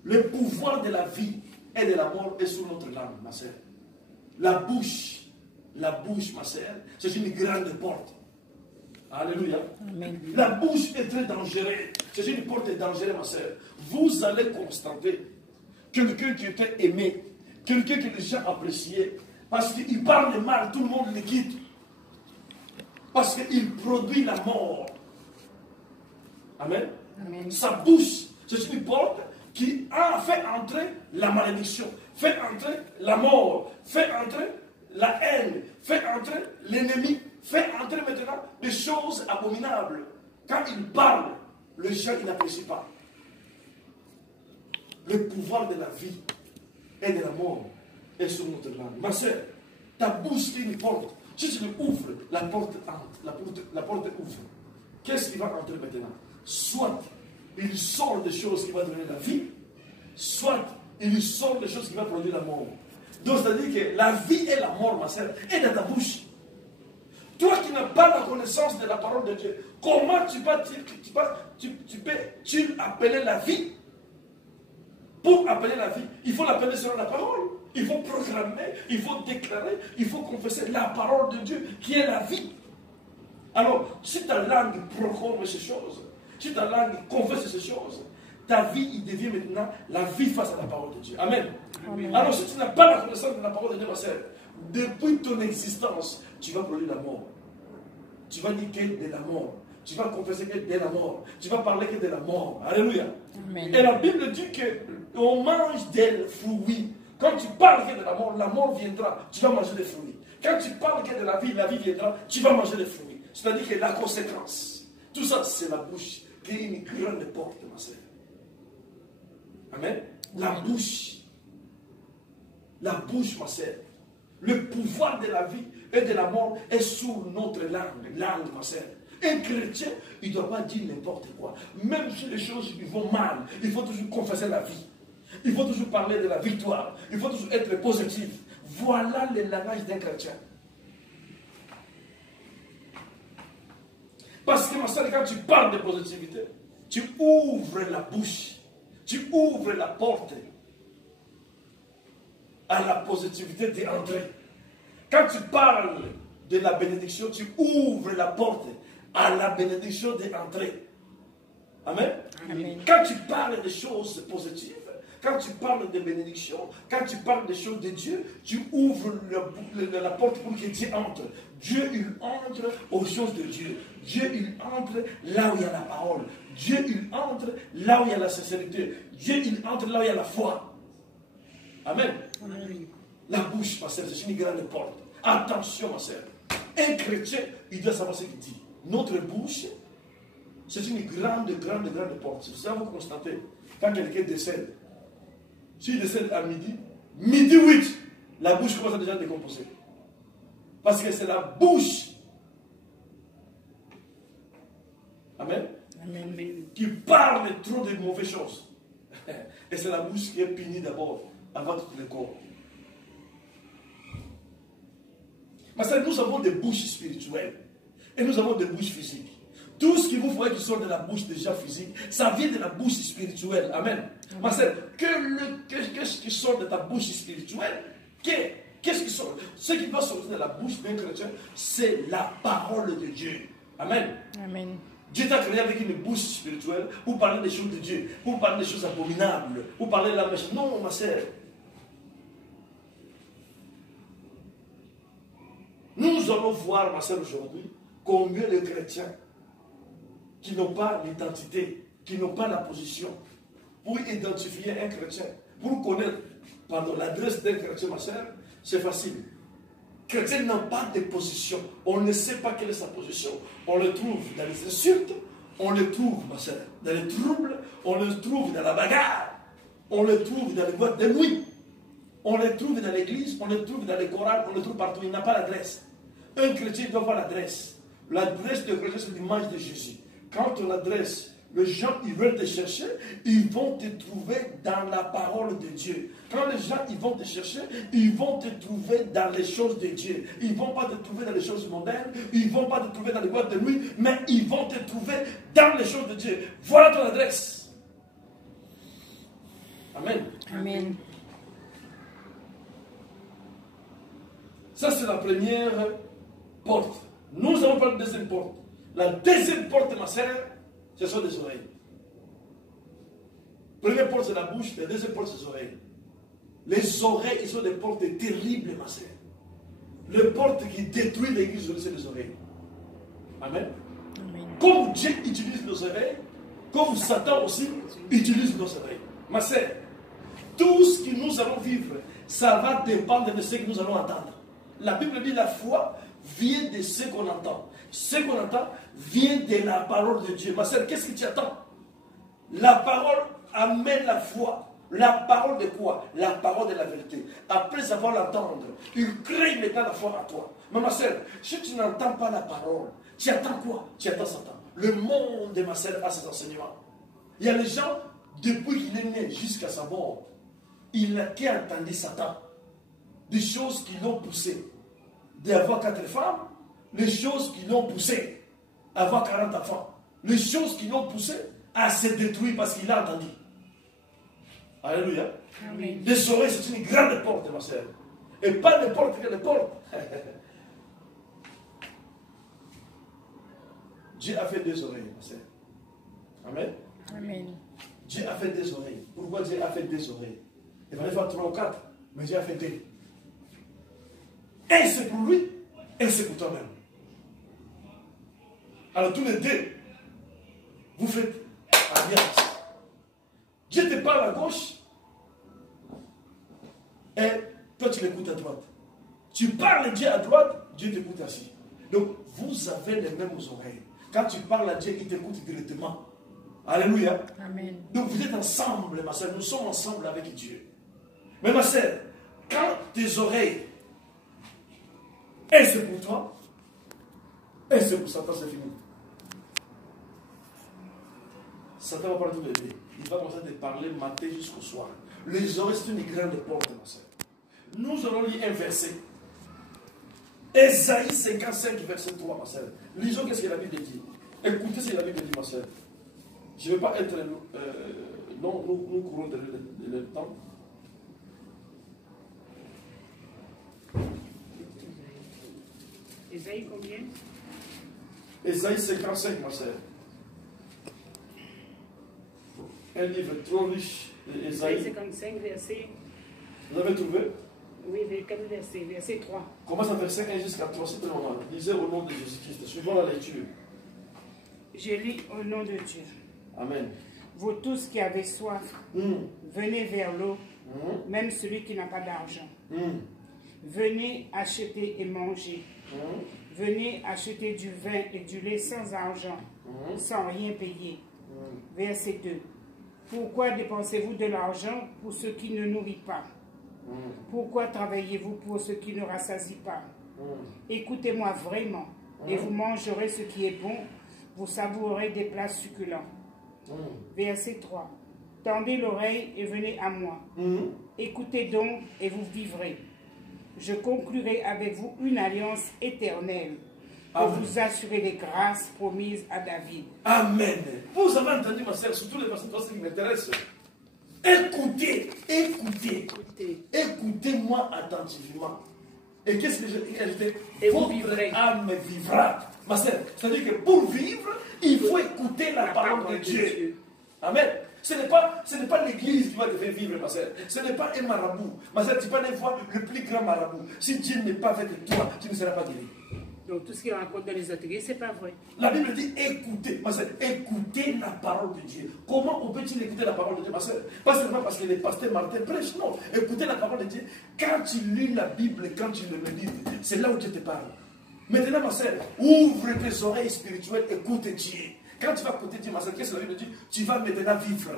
Le pouvoir de la vie et de la mort est sur notre langue, ma sœur. La bouche, ma sœur, c'est une grande porte. Alléluia. Amen. La bouche est très dangereuse. C'est une porte dangereuse, ma sœur. Vous allez constater quelqu'un qui était aimé, quelqu'un que les gens appréciaient, parce qu'il parle de mal, tout le monde le quitte. Parce qu'il produit la mort. Amen. Amen. Sa bouche, c'est une porte qui a fait entrer la malédiction, fait entrer la mort, fait entrer la haine, fait entrer l'ennemi, fait entrer maintenant des choses abominables. Quand il parle, les gens n'apprécient pas. Le pouvoir de la vie et de la mort est sur notre langue. Ma soeur, ta bouche est une porte. Si tu ouvres, la porte ouvre. Qu'est-ce qui va entrer maintenant? Soit il sort des choses qui vont donner la vie, soit il sort des choses qui vont produire la mort. Donc, c'est-à-dire que la vie et la mort, ma soeur, est dans ta bouche. Toi qui n'as pas la connaissance de la parole de Dieu, comment tu peux-tu appeler la vie? Pour appeler la vie, il faut l'appeler selon la parole. Il faut proclamer, il faut déclarer, il faut confesser la parole de Dieu qui est la vie. Alors, si ta langue proclame ces choses, si ta langue confesse ces choses, ta vie, il devient maintenant la vie face à la parole de Dieu. Amen. Amen. Alors, si tu n'as pas la connaissance de la parole de Dieu, ma sœur, depuis ton existence, tu vas produire la mort. Tu vas dire qu'elle est de la mort. Tu vas confesser qu'elle est de la mort. Tu vas parler qu'elle est de la mort. Alléluia. Amen. Et la Bible dit qu'on mange des fruits. Quand tu parles que de la mort viendra. Tu vas manger des fruits. Quand tu parles que de la vie viendra. Tu vas manger des fruits. C'est-à-dire que la conséquence, tout ça, c'est la bouche qui est une grande porte, ma sœur. Amen. La bouche, ma sœur. Le pouvoir de la vie et de la mort est sur notre langue, ma sœur. Un chrétien, il ne doit pas dire n'importe quoi. Même si les choses vont mal, il faut toujours confesser la vie. Il faut toujours parler de la victoire. Il faut toujours être positif. Voilà le langage d'un chrétien. Parce que, ma soeur, quand tu parles de positivité, tu ouvres la bouche. Tu ouvres la porte à la positivité d'entrer. Quand tu parles de la bénédiction, tu ouvres la porte à la bénédiction d'entrer. Amen. Amen. Quand tu parles des choses positives, quand tu parles de bénédiction, quand tu parles des choses de Dieu, tu ouvres la porte pour que Dieu entre. Dieu, il entre aux choses de Dieu. Dieu, il entre là où il y a la parole. Dieu, il entre là où il y a la sincérité. Dieu, il entre là où il y a la foi. Amen. Amen. La bouche, ma sœur, c'est une grande porte. Attention, ma sœur. Un chrétien, il doit savoir ce qu'il dit. Notre bouche, c'est une grande porte. C'est ça que vous constatez. Quand quelqu'un décède, s'il décède à midi 8, la bouche commence à déjà décomposer. Parce que c'est la bouche, amen, qui parle trop de mauvaises choses. Et c'est la bouche qui est punie d'abord, avant tout le corps. Parce que nous avons des bouches spirituelles et nous avons des bouches physiques. Tout ce que vous voyez qui sort de la bouche déjà physique, ça vient de la bouche spirituelle. Amen. Parce qu'est-ce qui sort de ta bouche spirituelle? Qu'est-ce qui sort? Ce qui va sortir de la bouche d'un chrétien, c'est la parole de Dieu. Amen. Amen. Dieu t'a créé avec une bouche spirituelle pour parler des choses de Dieu, pour parler des choses abominables, pour parler de la méchanceté. Non, ma sœur. Nous allons voir, ma sœur, aujourd'hui, combien de chrétiens qui n'ont pas l'identité, qui n'ont pas la position, pour identifier un chrétien, pour connaître, l'adresse d'un chrétien, ma sœur, c'est facile. Chrétien n'a pas de position. On ne sait pas quelle est sa position. On le trouve dans les insultes, on le trouve, ma sœur, dans les troubles, on le trouve dans la bagarre, on le trouve dans les boîtes de nuit, on le trouve dans l'église, on le trouve dans les chorales, on le trouve partout. Il n'a pas l'adresse. Un chrétien doit avoir l'adresse. L'adresse de chrétien, c'est l'image de Jésus. Quand on adresse, les gens, ils veulent te chercher, ils vont te trouver dans la parole de Dieu. Quand les gens, ils vont te chercher, ils vont te trouver dans les choses de Dieu. Ils ne vont pas te trouver dans les choses mondaines, ils ne vont pas te trouver dans les boîtes de nuit, mais ils vont te trouver dans les choses de Dieu. Voilà ton adresse. Amen. Amen. Ça, c'est la première porte. Nous allons parler de la deuxième porte. La deuxième porte, ma sœur, ce sont des oreilles. La première porte, c'est la bouche. La deuxième porte, c'est les oreilles. Les oreilles, ils sont des portes terribles, ma sœur. Les portes qui détruisent l'église, c'est les oreilles. Amen. Amen. Comme Dieu utilise nos oreilles, comme Satan aussi utilise nos oreilles. Ma sœur, tout ce que nous allons vivre, ça va dépendre de ce que nous allons entendre. La Bible dit la foi vient de ce qu'on entend. Ce qu'on entend vient de la parole de Dieu. Ma sœur, qu'est-ce que tu attends? La parole amène la foi. La parole de quoi? La parole de la vérité. Après avoir l'entendre, il crée maintenant la foi en toi. Mais ma sœur, si tu n'entends pas la parole, tu attends quoi? Tu attends Satan. Le monde de ma sœur a ses enseignements. Il y a les gens, depuis qu'il est né jusqu'à sa mort, il n'a qu'entendu Satan. Des choses qui l'ont poussé d'avoir 4 femmes, les choses qui l'ont poussé à avoir 40 enfants, les choses qui l'ont poussé à se détruire parce qu'il a entendu. Alléluia. Amen. Les oreilles, c'est une grande porte, ma sœur. Et pas n'importe quelle porte. Dieu a fait 2 oreilles, ma sœur. Amen. Amen. Dieu a fait 2 oreilles. Pourquoi Dieu a fait 2 oreilles? Il fallait faire 3 ou 4, mais Dieu a fait 2. Un c'est pour lui, un c'est pour toi-même. Alors tous les 2, vous faites alliance. Dieu te parle à gauche et toi tu l'écoutes à droite. Tu parles à Dieu à droite, Dieu t'écoute assis. Donc vous avez les mêmes oreilles. Quand tu parles à Dieu, il t'écoute directement. Alléluia. Amen. Donc vous êtes ensemble, ma soeur. Nous sommes ensemble avec Dieu. Mais ma soeur, quand tes oreilles, et c'est pour toi, et c'est pour Satan, c'est fini. Satan va parler tout l'été. Il va commencer à te parler matin jusqu'au soir. Les oreilles, c'est une grande porte, ma soeur. Nous allons lire un verset. Ésaïe 55, verset 3, ma soeur. Lisons qu'est-ce que la Bible dit. Écoutez ce que la Bible dit, ma soeur. Je ne veux pas être non, nous courons de le temps. Ésaïe combien? Ésaïe 55, ma soeur. Un livre trop riche. Ésaïe 55, verset. Vous avez trouvé? Oui, quel verset? Verset 3. Commence à verset 1 jusqu'à 3. C'est normal. Lisez au nom de Jésus-Christ. Suivons la lecture. Je lis au nom de Dieu. Amen. Vous tous qui avez soif, venez vers l'eau, même celui qui n'a pas d'argent. Venez acheter et manger. Venez acheter du vin et du lait sans argent, sans rien payer. Verset 2. Pourquoi dépensez-vous de l'argent pour ce qui ne nourrit pas? Pourquoi travaillez-vous pour ce qui ne rassasie pas? Écoutez-moi vraiment, et vous mangerez ce qui est bon, vous savourerez des plats succulents. Verset 3. Tendez l'oreille et venez à moi. Écoutez donc et vous vivrez. Je conclurai avec vous une alliance éternelle pour vous assurer les grâces promises à David. Amen. Vous avez entendu, ma sœur, surtout les personnes qui m'intéressent. Écoutez, écoutez, écoutez-moi attentivement. Et qu'est-ce que j'ai ajouté? Et vous vivrez. Âme vivra. Ma sœur, c'est-à-dire que pour vivre, il faut écouter la parole de Dieu. Amen. Ce n'est pas l'église qui va te faire vivre, ma sœur. Ce n'est pas un marabout. Ma sœur, tu peux aller voir le plus grand marabout. Si Dieu n'est pas avec toi, tu ne seras pas guéri. Donc tout ce qu'il raconte dans les ateliers, ce n'est pas vrai. La Bible dit écoutez, ma sœur, écoutez la parole de Dieu. Comment on peut-il écouter la parole de Dieu, ma sœur? Pas seulement parce que les pasteurs Martin prêchent, non. Écoutez la parole de Dieu. Quand tu lis la Bible, quand tu le médites, c'est là où Dieu te parle. Maintenant, ma sœur, ouvre tes oreilles spirituelles, écoute Dieu. Quand tu vas écouter Dieu, ma sœur, qu'est-ce que la Bible dit? Tu vas maintenant vivre.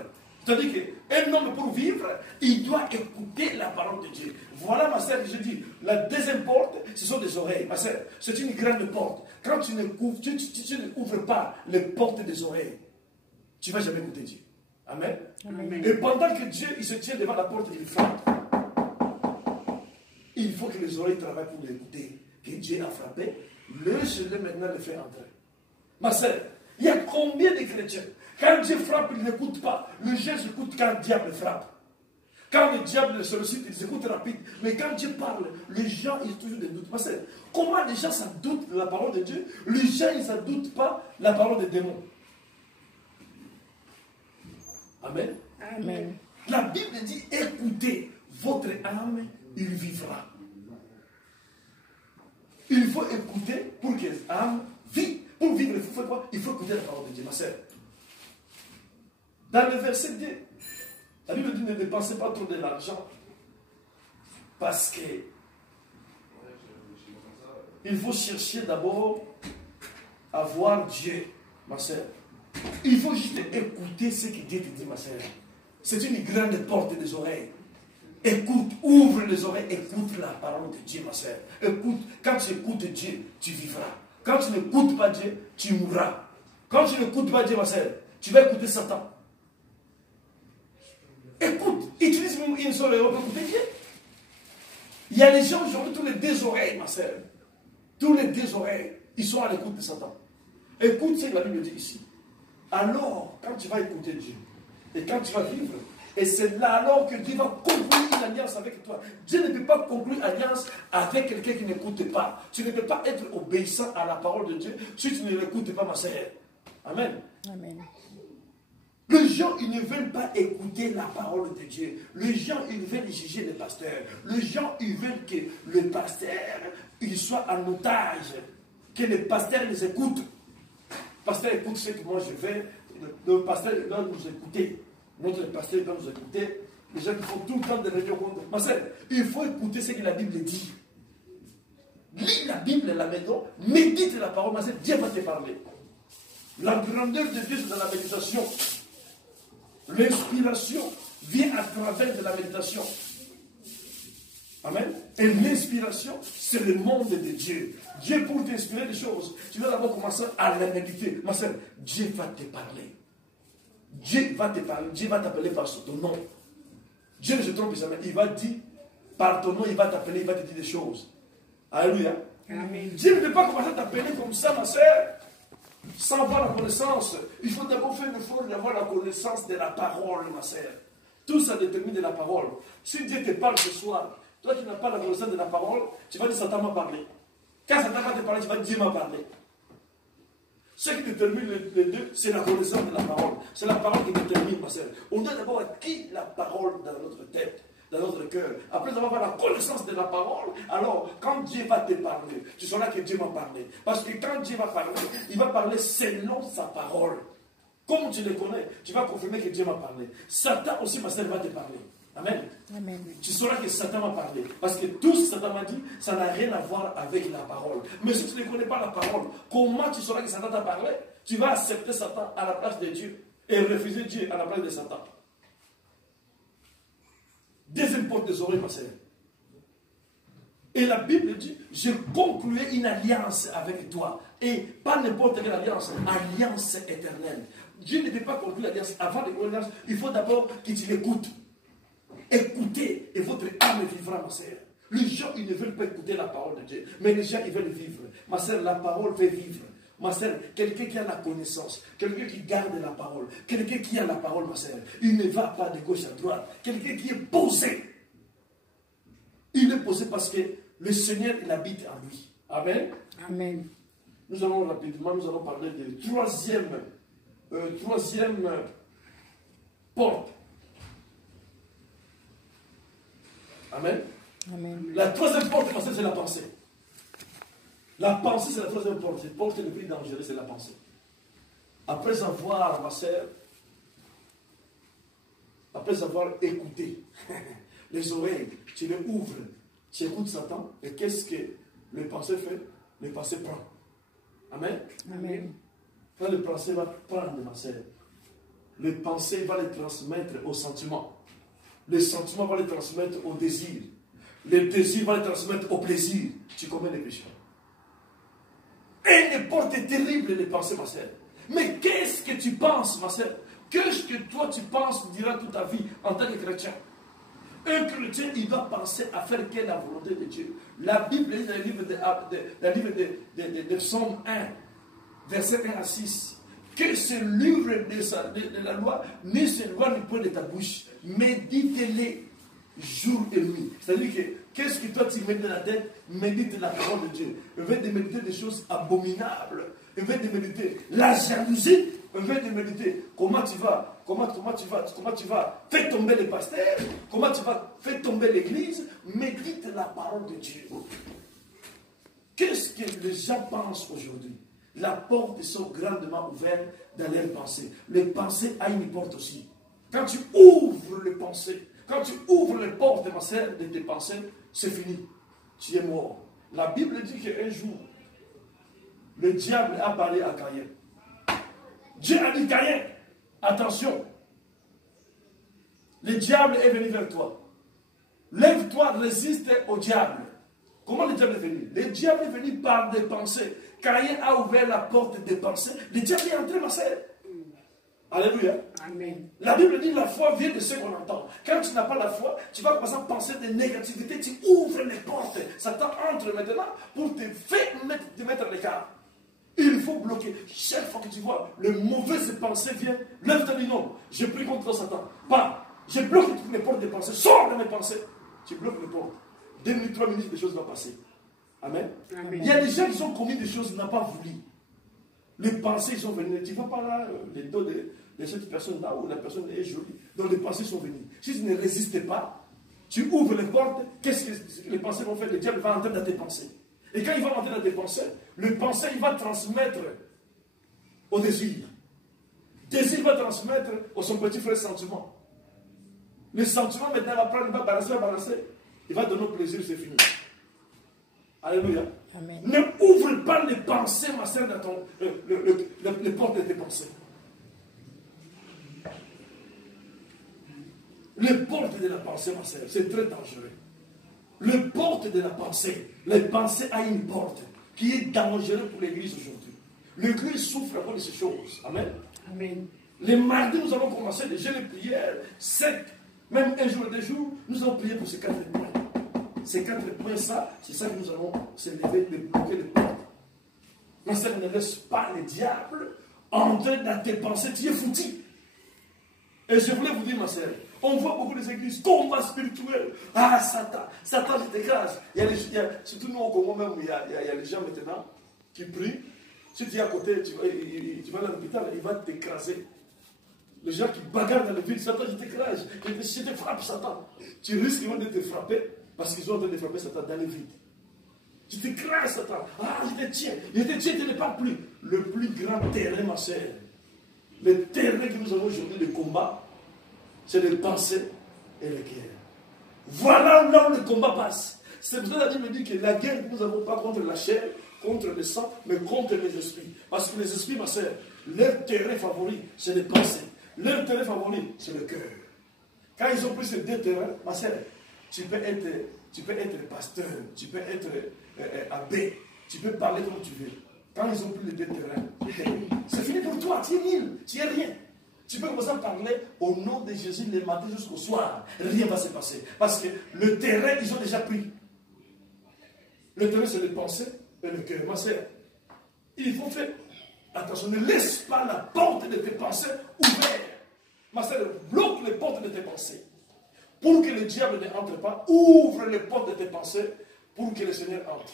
C'est-à-dire qu'un homme, pour vivre, il doit écouter la parole de Dieu. Voilà, ma sœur, que je dis. La deuxième porte, ce sont des oreilles. Ma sœur, c'est une grande porte. Quand tu n'ouvres pas les portes des oreilles, tu ne vas jamais écouter Dieu. Amen. Amen. Et pendant que Dieu, il se tient devant la porte, il frappe. Il faut que les oreilles travaillent pour l'écouter. Que Dieu a frappé, laisse-le maintenant le faire entrer. Ma sœur, il y a combien de chrétiens? Quand Dieu frappe, ils n'écoutent pas. Les gens écoutent quand le diable frappe. Quand le diable sollicite, ils écoutent rapide. Mais quand Dieu parle, les gens, ils ont toujours des doutes. Parce que comment les gens s'en doutent de la parole de Dieu? Les gens, ils ne s'en doutent pas de la parole des démons. Amen. Amen. La Bible dit, écoutez, votre âme, il vivra. Il faut écouter pour que l'âme vive. Pour vivre, il faut faire quoi? Il faut écouter la parole de Dieu, ma sœur. Dans le verset 2, la Bible dit ne dépensez pas trop de l'argent parce que il faut chercher d'abord à voir Dieu, ma sœur. Il faut juste écouter ce que Dieu te dit, ma sœur. C'est une grande porte des oreilles. Écoute, ouvre les oreilles, écoute la parole de Dieu, ma sœur. Écoute, quand tu écoutes Dieu, tu vivras. Quand tu n'écoutes pas Dieu, tu mourras. Quand tu n'écoutes pas Dieu, ma sœur, tu vas écouter Satan. Écoute, utilise même une seule oreille pour écouter Dieu. Il y a des gens aujourd'hui, tous les deux oreilles, ma sœur. Tous les deux oreilles, ils sont à l'écoute de Satan. Écoute ce que la Bible dit ici. Alors, quand tu vas écouter Dieu, et quand tu vas vivre, et c'est là alors que Dieu va conclure une alliance avec toi. Dieu ne peut pas conclure une alliance avec quelqu'un qui n'écoute pas. Tu ne peux pas être obéissant à la parole de Dieu si tu ne l'écoutes pas, ma sœur. Amen. Amen. Les gens, ils ne veulent pas écouter la parole de Dieu. Les gens, ils veulent juger le pasteur. Les gens, ils veulent que le pasteur, il soit en otage. Que le pasteur les écoute. Le pasteur écoute ce que moi je fais. Le pasteur doit nous écouter. Notre pasteur doit nous écouter. Les gens qui font tout le temps des réunions contre. Ma sœur, il faut écouter ce que la Bible dit. Lis la Bible à la maison, médite la parole, ma sœur, Dieu va te parler. La grandeur de Dieu, c'est dans la méditation. L'inspiration vient à travers de la méditation. Amen. Et l'inspiration, c'est le monde de Dieu. Dieu, pour t'inspirer des choses, tu dois d'abord commencer à la méditer. Ma sœur, Dieu va te parler. Dieu va te parler. Dieu va t'appeler par ton nom. Dieu ne se trompe jamais. Il va dire, par ton nom, il va t'appeler, il va te dire des choses. Alléluia. Amen. Dieu ne peut pas commencer à t'appeler comme ça, ma sœur, sans avoir la connaissance. Il faut d'abord faire l'effort d'avoir la connaissance de la parole, ma sœur. Tout ça détermine de la parole. Si Dieu te parle ce soir, toi qui n'as pas la connaissance de la parole, tu vas dire Satan m'a parlé. Quand Satan va te parler, tu vas dire Dieu m'a parlé. Ce qui détermine les deux, c'est la connaissance de la parole. C'est la parole qui détermine, ma sœur. On doit d'abord acquérir la parole dans notre tête, dans notre cœur. Après avoir la connaissance de la parole, alors quand Dieu va te parler, tu sauras que Dieu m'a parlé. Parce que quand Dieu va parler, il va parler selon sa parole. Comme tu le connais, tu vas confirmer que Dieu m'a parlé. Satan aussi, ma sœur, va te parler. Amen. Amen. Tu sauras que Satan m'a parlé. Parce que tout ce que Satan m'a dit, ça n'a rien à voir avec la parole. Mais si tu ne connais pas la parole, comment tu sauras que Satan t'a parlé? Tu vas accepter Satan à la place de Dieu et refuser Dieu à la place de Satan. Deuxième porte des oreilles, ma sœur. Et la Bible dit, je conclurai une alliance avec toi. Et pas n'importe quelle alliance, alliance éternelle. Dieu ne peut pas conclure l'alliance. Avant de conclure l'alliance, il faut d'abord que tu l'écoutes. Écoutez et votre âme vivra, ma sœur. Les gens, ils ne veulent pas écouter la parole de Dieu, mais les gens, ils veulent vivre. Ma sœur, la parole fait vivre. Ma sœur, quelqu'un qui a la connaissance, quelqu'un qui garde la parole, quelqu'un qui a la parole, ma sœur, il ne va pas de gauche à droite. Quelqu'un qui est posé. Il est posé parce que le Seigneur, il habite en lui. Amen. Amen. Nous allons rapidement, nous allons parler de troisième porte. Amen. Amen. La troisième porte, c'est la pensée. La pensée, c'est la troisième porte. Cette porte le plus dangereuse, c'est la pensée. Après avoir, ma sœur, après avoir écouté les oreilles, tu les ouvres, tu écoutes Satan, et qu'est-ce que le pensée fait? Le pensée prend. Amen. Amen. Quand le pensée va prendre, ma sœur, le pensée va le transmettre au sentiment. Le sentiment va le transmettre au désir. Le désir va le transmettre au plaisir. Tu commets des péchés. Et une porte terrible, les pensées, ma sœur. Mais qu'est-ce que tu penses, ma sœur? Qu'est-ce que toi tu penses durant toute ta vie en tant que chrétien? Un chrétien, il doit penser à faire quelle la volonté de Dieu. La Bible dit dans le livre de Psaume 1, verset 1 à 6, que ce livre de la loi ne s'éloigne point de ta bouche. Médite-les jour et nuit. C'est-à-dire que qu'est-ce que toi tu mets dans la tête? Médite la parole de Dieu. Au lieu de méditer des choses abominables, au lieu de méditer la jalousie, au lieu de méditer comment tu vas faire tomber les pasteurs, comment tu vas faire tomber l'église, médite la parole de Dieu. Qu'est-ce que les gens pensent aujourd'hui? La porte sont grandement ouvertes dans leurs pensées. Les pensées ont une porte aussi. Quand tu ouvres les pensées, quand tu ouvres les portes de tes pensées, c'est fini. Tu es mort. La Bible dit qu'un jour, le diable a parlé à Caïn. Dieu a dit, Caïn, attention, le diable est venu vers toi. Lève-toi, résiste au diable. Comment le diable est venu? Le diable est venu par des pensées. Caïn a ouvert la porte des pensées. Le diable est entré, ma sœur. Alléluia. Amen. La Bible dit la foi vient de ce qu'on entend. Quand tu n'as pas la foi, tu vas commencer à penser des négativités, tu ouvres les portes. Satan entre maintenant pour te mettre à l'écart. Il faut bloquer. Chaque fois que tu vois le mauvais pensée vient, lève-toi, dis non, je prie contre toi, Satan. Pas, je bloque toutes les portes des pensées, sors de mes pensées. Tu bloques les portes. 2 minutes, 3 minutes, les choses vont passer. Amen. Amen. Il y a des gens qui ont commis des choses, n'ont pas voulu. Les pensées sont venues. Tu ne vas pas là, les dos de cette personne là où la personne est jolie. Donc les pensées sont venues. Si tu ne résistes pas, tu ouvres les portes, qu'est-ce que les pensées vont faire? Le diable va entrer dans tes pensées. Et quand il va entrer dans tes pensées, le pensée, il va transmettre au désir. Désir va transmettre au son petit frère sentiment. Le sentiment maintenant va prendre, va balancer. Il va donner plaisir, c'est fini. Alléluia. Amen. Ne ouvre pas les pensées, ma sœur, dans ton, les portes de tes pensées. Les portes de la pensée, ma sœur, c'est très dangereux. Les portes de la pensée, les pensées à une porte qui est dangereuse pour l'Église aujourd'hui. L'Église souffre à cause de ces choses. Amen. Amen. Les mardis, nous allons commencer des jeûnes et prières, 7, même un jour et 2 jours, nous allons prier pour ces 4 points. Ces 4 points, ça, c'est ça que nous allons s'élever, de bloquer les portes. Ma sœur, ne laisse pas le diable entrer dans tes pensées, tu es foutu. Et je voulais vous dire, ma sœur, on voit beaucoup des églises, combat spirituel. Ah, Satan, je t'écrase. Surtout nous au Congo même, il y a les gens maintenant qui prient. Si tu es à côté, tu vas à l'hôpital, il va t'écraser. Les gens qui bagarrent dans le vide, Satan, je t'écrase. Je te frappe, Satan. Tu risques de te frapper parce qu'ils sont en train de frapper Satan dans le vide. Je t'écrase, Satan. Ah, je te tiens, tu ne parles plus. Le plus grand terrain, ma sœur, le terrain que nous avons aujourd'hui de combat, c'est les pensées et les guerres. Voilà là où le combat passe. C'est pour ça que la Bible dit que la guerre que nous n'avons pas contre la chair, contre le sang, mais contre les esprits. Parce que les esprits, ma sœur, leur terrain favori, c'est les pensées. Leur terrain favori, c'est le cœur. Quand ils ont pris ces 2 terrains, ma sœur, tu peux être pasteur, tu peux être abbé, tu peux parler comme tu veux. Quand ils ont pris les 2 terrains, c'est fini pour toi, tu es nul, tu es rien. Tu peux commencer à parler au nom de Jésus le matin jusqu'au soir. Rien ne va se passer. Parce que le terrain, ils ont déjà pris. Le terrain, c'est les pensées et le cœur. Ma sœur, il faut faire attention. Ne laisse pas la porte de tes pensées ouverte. Ma sœur, bloque les portes de tes pensées. Pour que le diable ne entre pas, ouvre les portes de tes pensées pour que le Seigneur entre.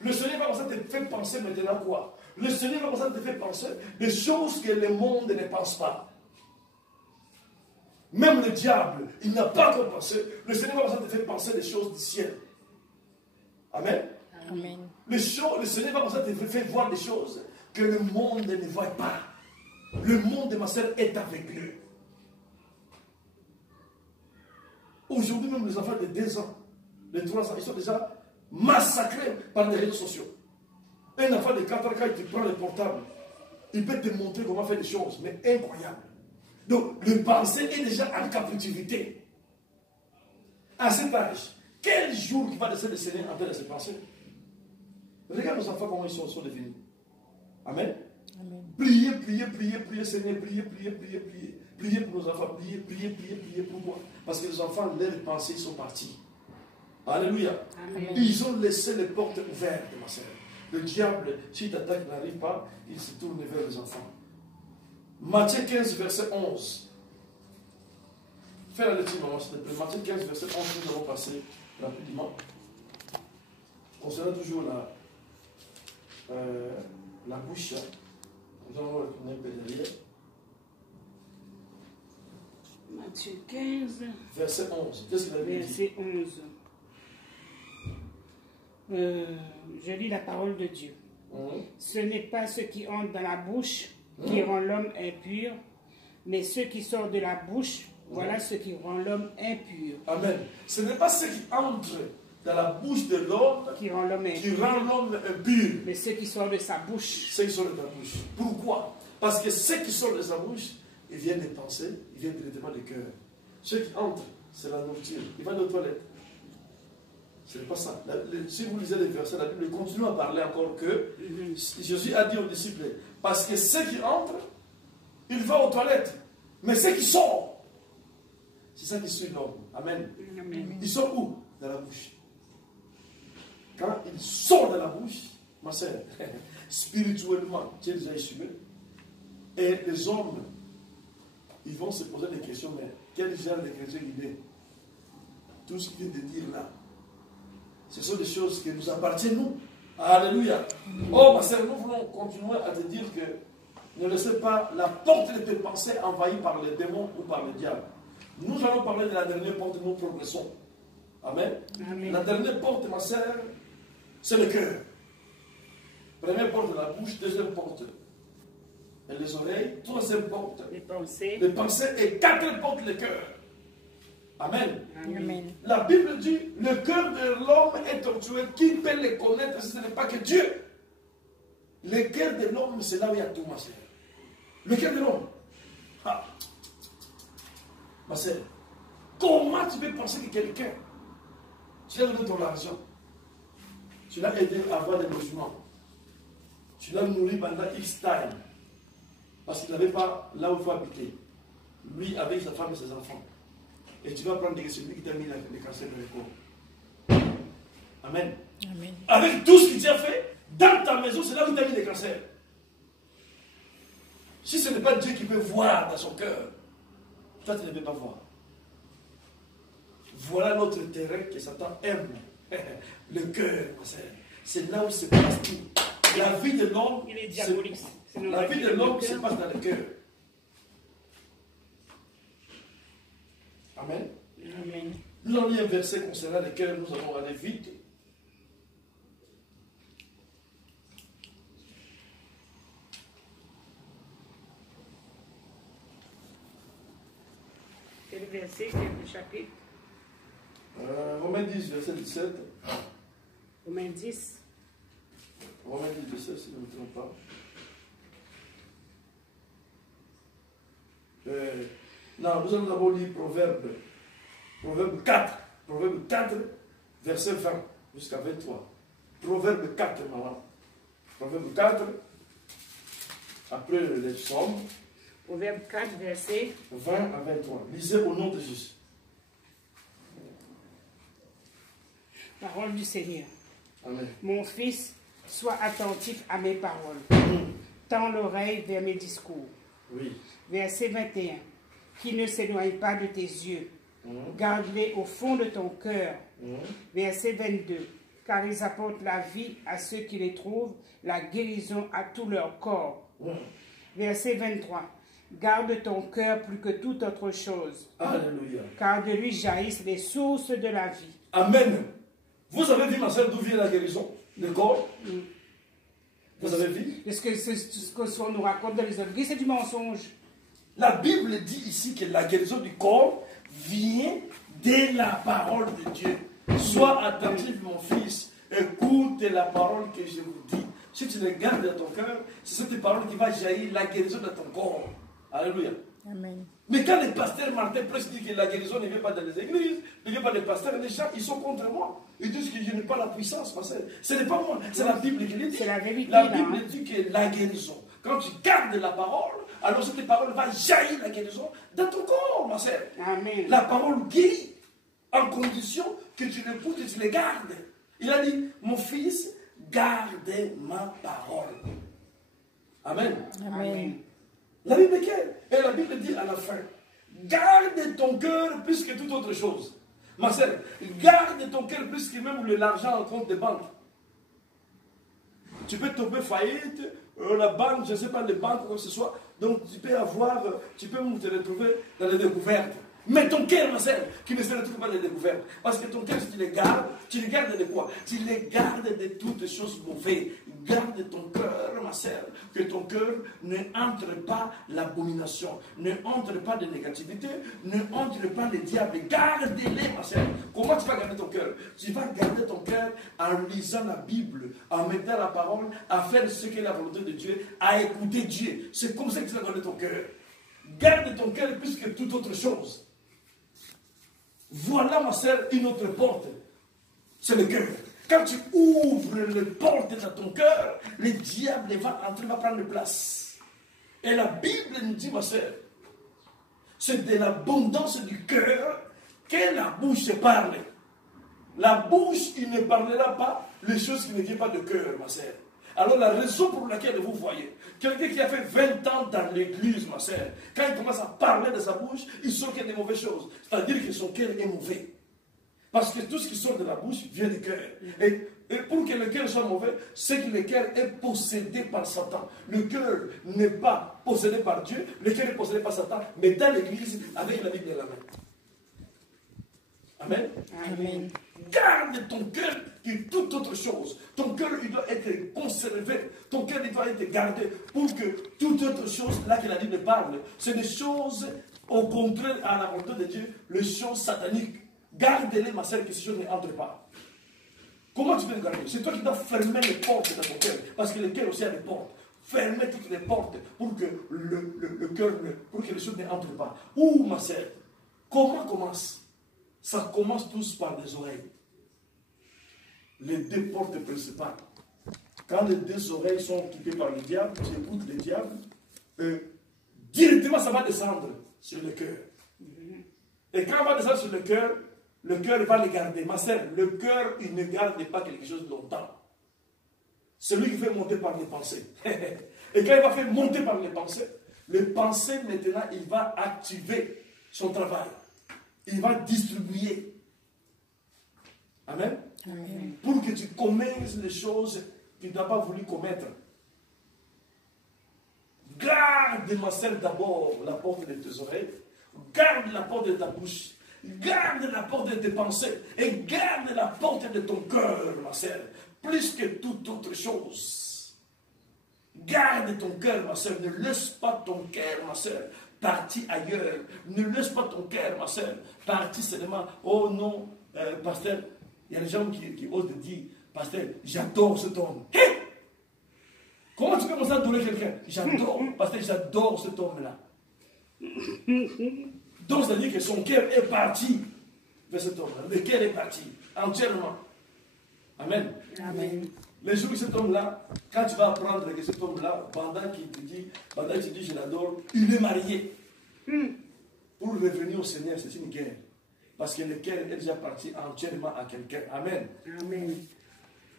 Le Seigneur va commencer à te faire penser maintenant quoi? Le Seigneur va commencer à te faire penser des choses que le monde ne pense pas. Même le diable, il n'a pas encore pensé. Le Seigneur va te faire penser des choses du ciel. Amen. Amen. Le Seigneur va te faire voir des choses que le monde ne voit pas. Le monde de ma sœur est aveuglé. Aujourd'hui, même les enfants de 2 ans, de 3 ans, ils sont déjà massacrés par les réseaux sociaux. Un enfant de 4 ans, quand il te prend le portable, il peut te montrer comment faire des choses, mais incroyables. Donc, le pensée est déjà en captivité. À cet âge, quel jour qui va laisser le Seigneur entrer dans ses pensées? Regarde nos enfants comment ils sont devenus. Amen. Amen. Priez, Seigneur, priez pour nos enfants, priez, pourquoi? Parce que les enfants, leurs pensées sont partis. Alléluia. Amen. Ils ont laissé les portes ouvertes, ma sœur. Le diable, si l'attaque n'arrive pas, il se tourne vers les enfants. Matthieu 15, verset 11. Fais la lecture, maman, s'il te plaît. Matthieu 15, verset 11, nous allons passer rapidement. Concernant toujours la bouche, nous allons retourner un peu derrière. Matthieu 15, verset 11. Qu'est-ce qu'il avait dit? verset 11. Je lis la parole de Dieu. Ce n'est pas ce qui entre dans la bouche qui rend l'homme impur, mais ce qui sort de la bouche, voilà ce qui rend l'homme impur. Amen. Ce n'est pas ce qui entre dans la bouche de l'homme qui rend l'homme impur. Mais ce qui sort de sa bouche. Ce qui sort de ta bouche. Pourquoi? Parce que ce qui sort de sa bouche, il vient des pensées, il vient directement du cœur. Ce qui entre, c'est la nourriture. Il va aux toilettes. Ce n'est pas ça. Si vous lisez les versets, la Bible continue à parler encore que Jésus a dit aux disciples, parce que ce qui entre, il va aux toilettes. Mais ce qui sort, c'est ça qui suit l'homme. Amen. Il sort où? Dans la bouche. Quand il sort de la bouche, ma soeur, spirituellement, tu es déjà assumé. Et les hommes, ils vont se poser des questions, mais quel genre de chrétien il est? Tout ce qu'il vient de dire là, ce sont des choses qui nous appartiennent, nous. Alléluia. Oh, ma soeur, nous voulons continuer à te dire que ne laissez pas la porte de tes pensées envahie par les démons ou par le diable. Nous allons parler de la dernière porte, nous progressons. Amen. Amen. La dernière porte, ma soeur, c'est le cœur. Première porte de la bouche, deuxième porte. Et les oreilles, troisième porte. Les pensées et quatrième porte, le cœur. Amen. Amen. La Bible dit, le cœur de l'homme est tortueux. Qui peut le connaître si ce n'est pas que Dieu? Le cœur de l'homme, c'est là où il y a tout, ma soeur. Le cœur de l'homme. Ah. Ma soeur, comment tu peux penser que quelqu'un, tu lui as donné ton argent, tu l'as aidé à avoir des logements, tu l'as nourri pendant X time, parce qu'il n'avait pas là où il faut habiter, lui avec sa femme et ses enfants, et tu vas prendre des celui qui t'a mis le cancer dans le corps. Amen. Amen. Avec tout ce qu'il t'a fait, dans ta maison, c'est là où il t'a mis le cancer. Si ce n'est pas Dieu qui peut voir dans son cœur, toi tu ne peux pas voir. Voilà notre terrain que Satan aime. Le cœur, c'est là où se passe tout. La vie de l'homme, la vie de l'homme se passe dans le cœur. Amen. Amen. Nous avons lu un verset concernant le cœur, nous allons aller vite. Quel verset, quel chapitre? Romains 10, verset 17. Romains 10. Romains 10, 17, si je ne me trompe pas. Non, nous allons d'abord lire Proverbe 4. Proverbe 4, verset 20 jusqu'à 23. Proverbe 4, maman. Proverbe 4, après les psaumes. Proverbe 4, verset 20 à 23. Lisez au nom de Jésus. Parole du Seigneur. Amen. Mon fils, sois attentif à mes paroles. Tends l'oreille vers mes discours. Oui. Verset 21. Qui ne s'éloigne pas de tes yeux. Garde-les au fond de ton cœur. Verset 22. Car ils apportent la vie à ceux qui les trouvent, la guérison à tout leur corps. Verset 23. Garde ton cœur plus que toute autre chose. Alléluia. Car de lui jaillissent les sources de la vie. Amen. Vous avez vu, ma soeur, d'où vient la guérison? Le corps? Vous avez vu? Parce que ce qu'on nous raconte dans les églises, c'est du mensonge. La Bible dit ici que la guérison du corps vient de la parole de Dieu. Sois attentif, mon fils. Écoute la parole que je vous dis. Si tu le gardes dans ton cœur, c'est cette parole qui va jaillir la guérison de ton corps. Alléluia. Amen. Mais quand le pasteur Martin Presse dit que la guérison ne vient pas dans les églises, ne vient pas des pasteurs, les gens, ils sont contre moi. Ils disent que je n'ai pas la puissance. Ce n'est pas moi, c'est la Bible qui le dit. C'est la vérité. La Bible dit que la guérison, quand tu gardes la parole, alors cette parole va jaillir la guérison dans ton corps, ma sœur. Amen. La parole guérit en condition que tu l'écoutes et tu les gardes. Il a dit, mon fils, garde ma parole. Amen. Amen. La Bible est quelle? Et la Bible dit à la fin, garde ton cœur plus que toute autre chose. Ma sœur, garde ton cœur plus que même l'argent en compte de banque. Tu peux tomber faillite, la banque, je ne sais pas, les banques, quoi que ce soit. Donc tu peux te retrouver dans les découvertes. Mais ton cœur, ma sœur, qui ne se retrouve pas de découverte. Parce que ton cœur, si tu les gardes de quoi? Tu les gardes de toutes choses mauvaises. Garde ton cœur, ma sœur, que ton cœur ne entre pas l'abomination, ne entre pas de négativité, ne entre pas le diable. Garde-les, ma sœur. Comment tu vas garder ton cœur? Tu vas garder ton cœur en lisant la Bible, en mettant la parole, à faire ce qu'est la volonté de Dieu, à écouter Dieu. C'est comme ça que tu vas garder ton cœur. Garde ton cœur plus que toute autre chose. Voilà, ma sœur, une autre porte. C'est le cœur. Quand tu ouvres les portes de ton cœur, le diable va entrer, va prendre place. Et la Bible nous dit, ma sœur, c'est de l'abondance du cœur que la bouche parle. La bouche, il ne parlera pas les choses qui ne viennent pas de cœur, ma sœur. Alors la raison pour laquelle vous voyez, quelqu'un qui a fait 20 ans dans l'église, ma sœur, quand il commence à parler de sa bouche, il sent qu'il y a des mauvaises choses. C'est-à-dire que son cœur est mauvais. Parce que tout ce qui sort de la bouche vient du cœur. Et pour que le cœur soit mauvais, c'est que le cœur est possédé par Satan. Le cœur n'est pas possédé par Dieu, le cœur est possédé par Satan, mais dans l'église, avec la Bible à la main. Amen. Amen. Garde ton cœur que toute autre chose. Ton cœur, il doit être conservé. Ton cœur, il doit être gardé pour que toute autre chose, là que la Bible parle, c'est des choses au contraire à la volonté de Dieu, les choses sataniques. Garde-les, ma sœur, que ces choses n'entrent pas. Comment tu peux les garder? C'est toi qui dois fermer les portes de ton cœur. Parce que le cœur aussi a des portes. Fermez toutes les portes pour que le cœur, pour que les choses n'entrent pas. Ou, ma sœur, comment commence? Ça commence tous par les oreilles. Les deux portes principales. Quand les deux oreilles sont occupées par le diable, tu écoutes le diable, directement ça va descendre sur le cœur. Et quand ça va descendre sur le cœur va le garder. Ma sœur, le cœur, il ne garde pas quelque chose longtemps. C'est lui qui fait monter par les pensées. Et quand il va faire monter par les pensées maintenant, il va activer son travail. Il va distribuer. Amen. Amen. Pour que tu commettes les choses que tu n'as pas voulu commettre. Garde, ma sœur, d'abord la porte de tes oreilles. Garde la porte de ta bouche. Garde la porte de tes pensées. Et garde la porte de ton cœur, ma sœur. Plus que toute autre chose. Garde ton cœur, ma sœur. Ne laisse pas ton cœur, ma sœur, partir ailleurs. Ne laisse pas ton cœur, ma sœur, partir seulement. Oh non, pasteur, il y a des gens qui osent dire, pasteur, j'adore cet homme. Hey! Comment tu peux commencer à adorer quelqu'un? J'adore, pasteur, j'adore cet homme-là. Donc, c'est-à-dire que son cœur est parti vers cet homme-là. Le cœur est parti entièrement. Amen. Amen. Les jours où cet homme-là, quand tu vas apprendre que cet homme-là, pendant qu'il te dit, je l'adore, il est marié. Pour revenir au Seigneur, c'est une guerre. Parce que le cœur est déjà parti entièrement à quelqu'un. Amen. Amen.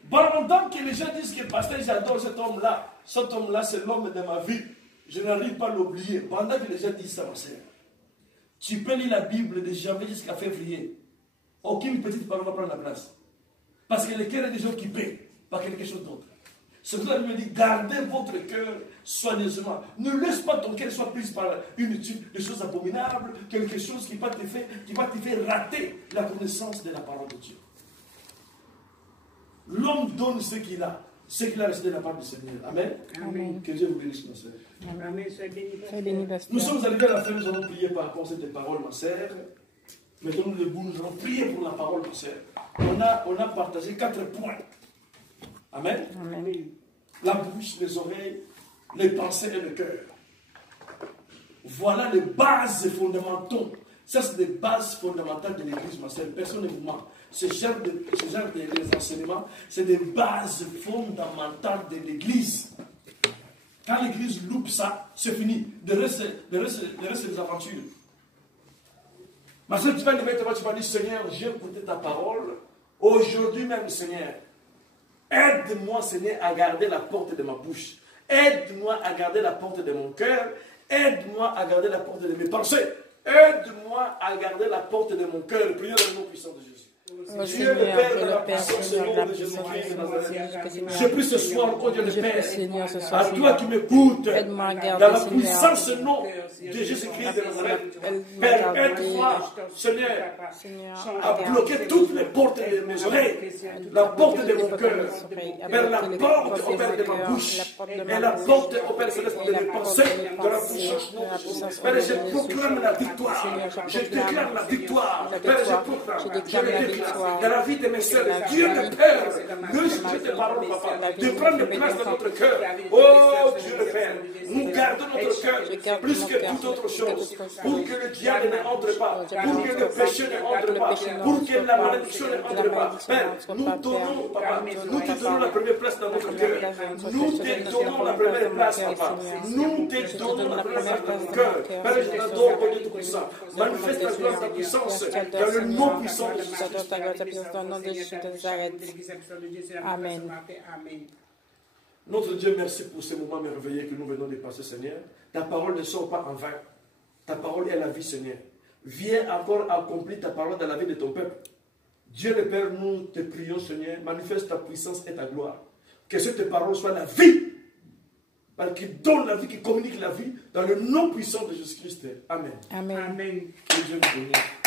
Pendant que les gens disent que pasteur, j'adore cet homme-là c'est l'homme de ma vie, je n'arrive pas à l'oublier. Pendant que les gens disent ça, ma sœur, tu peux lire la Bible de janvier jusqu'à février. Aucune petite parole va prendre la place. Parce que le cœur est déjà occupé par quelque chose d'autre. C'est pour ça que je me dis, gardez votre cœur soigneusement. Ne laisse pas ton cœur soit pris par des choses abominables, quelque chose qui va te faire rater la connaissance de la parole de Dieu. L'homme donne ce qu'il a reçu de la part du Seigneur. Amen. Amen. Que Dieu vous bénisse, ma sœur. Amen. Sois béni, pasteur. Nous sommes arrivés à la fin, nous allons prier par rapport à cette parole, ma sœur. Mettons-nous debout, nous allons prier pour la parole, ma sœur. On a partagé 4 points. Amen. Amen. La bouche, les oreilles, les pensées et le cœur. Voilà les bases fondamentales. Ça, c'est des bases fondamentales de l'Église, ma sœur. Personne ne vous ment. Ce genre de enseignements, c'est des bases fondamentales de l'Église. Quand l'Église loupe ça, c'est fini. Le reste, c'est des aventures. Ma sœur, tu vas lever ta voix, tu vas dire, Seigneur, j'ai écouté ta parole. Aujourd'hui même, Seigneur, aide-moi, Seigneur, à garder la porte de ma bouche. Aide-moi à garder la porte de mon cœur. Aide-moi à garder la porte de mes pensées. Aide-moi à garder la porte de mon cœur. Prions dans le nom puissant de Jésus. Dieu le Père, de la puissance au nom de Jésus-Christ de Nazareth. Je prie ce soir, oh Dieu le Père, à toi qui m'écoutes, dans la puissance au nom de Jésus-Christ de Nazareth. Père, aide-moi, Seigneur, à bloquer toutes les portes de mes oreilles, la porte de mon cœur, Père, la porte au Père de ma bouche, et la porte au Père céleste de mes pensées, de la puissance au nom de Jésus. Père, je proclame la victoire, je déclare la victoire, Père, je proclame, je le déclare. Dans la vie de mes sœurs, Dieu le Père, nous écoutons tes paroles, Papa, de prendre place dans notre cœur. Oh Dieu le Père, nous gardons notre cœur plus que toute autre chose, pour que le diable n'entre pas, pour que le péché n'entre pas, pour que la malédiction n'entre pas. Père, nous donnons, Papa, nous te donnons la première place dans notre cœur. Nous te donnons la première place, Papa. Nous te donnons la première place dans notre cœur. Père, je t'adore, oh Dieu Tout-Puissant. Manifeste ta gloire, ta puissance, dans le nom puissant de Jésus. Dans le nom de Jésus de Nazareth. Amen. Notre Dieu, merci pour ces moments merveilleux que nous venons de passer, Seigneur. Ta parole ne sort pas en vain. Ta parole est la vie, Seigneur. Viens encore accomplir ta parole dans la vie de ton peuple. Dieu le Père, nous te prions, Seigneur, manifeste ta puissance et ta gloire. Que cette parole soit la vie. Parce qu'il donne la vie, qui communique la vie dans le nom puissant de Jésus-Christ. Amen. Amen. Amen. Que Dieu nous bénisse.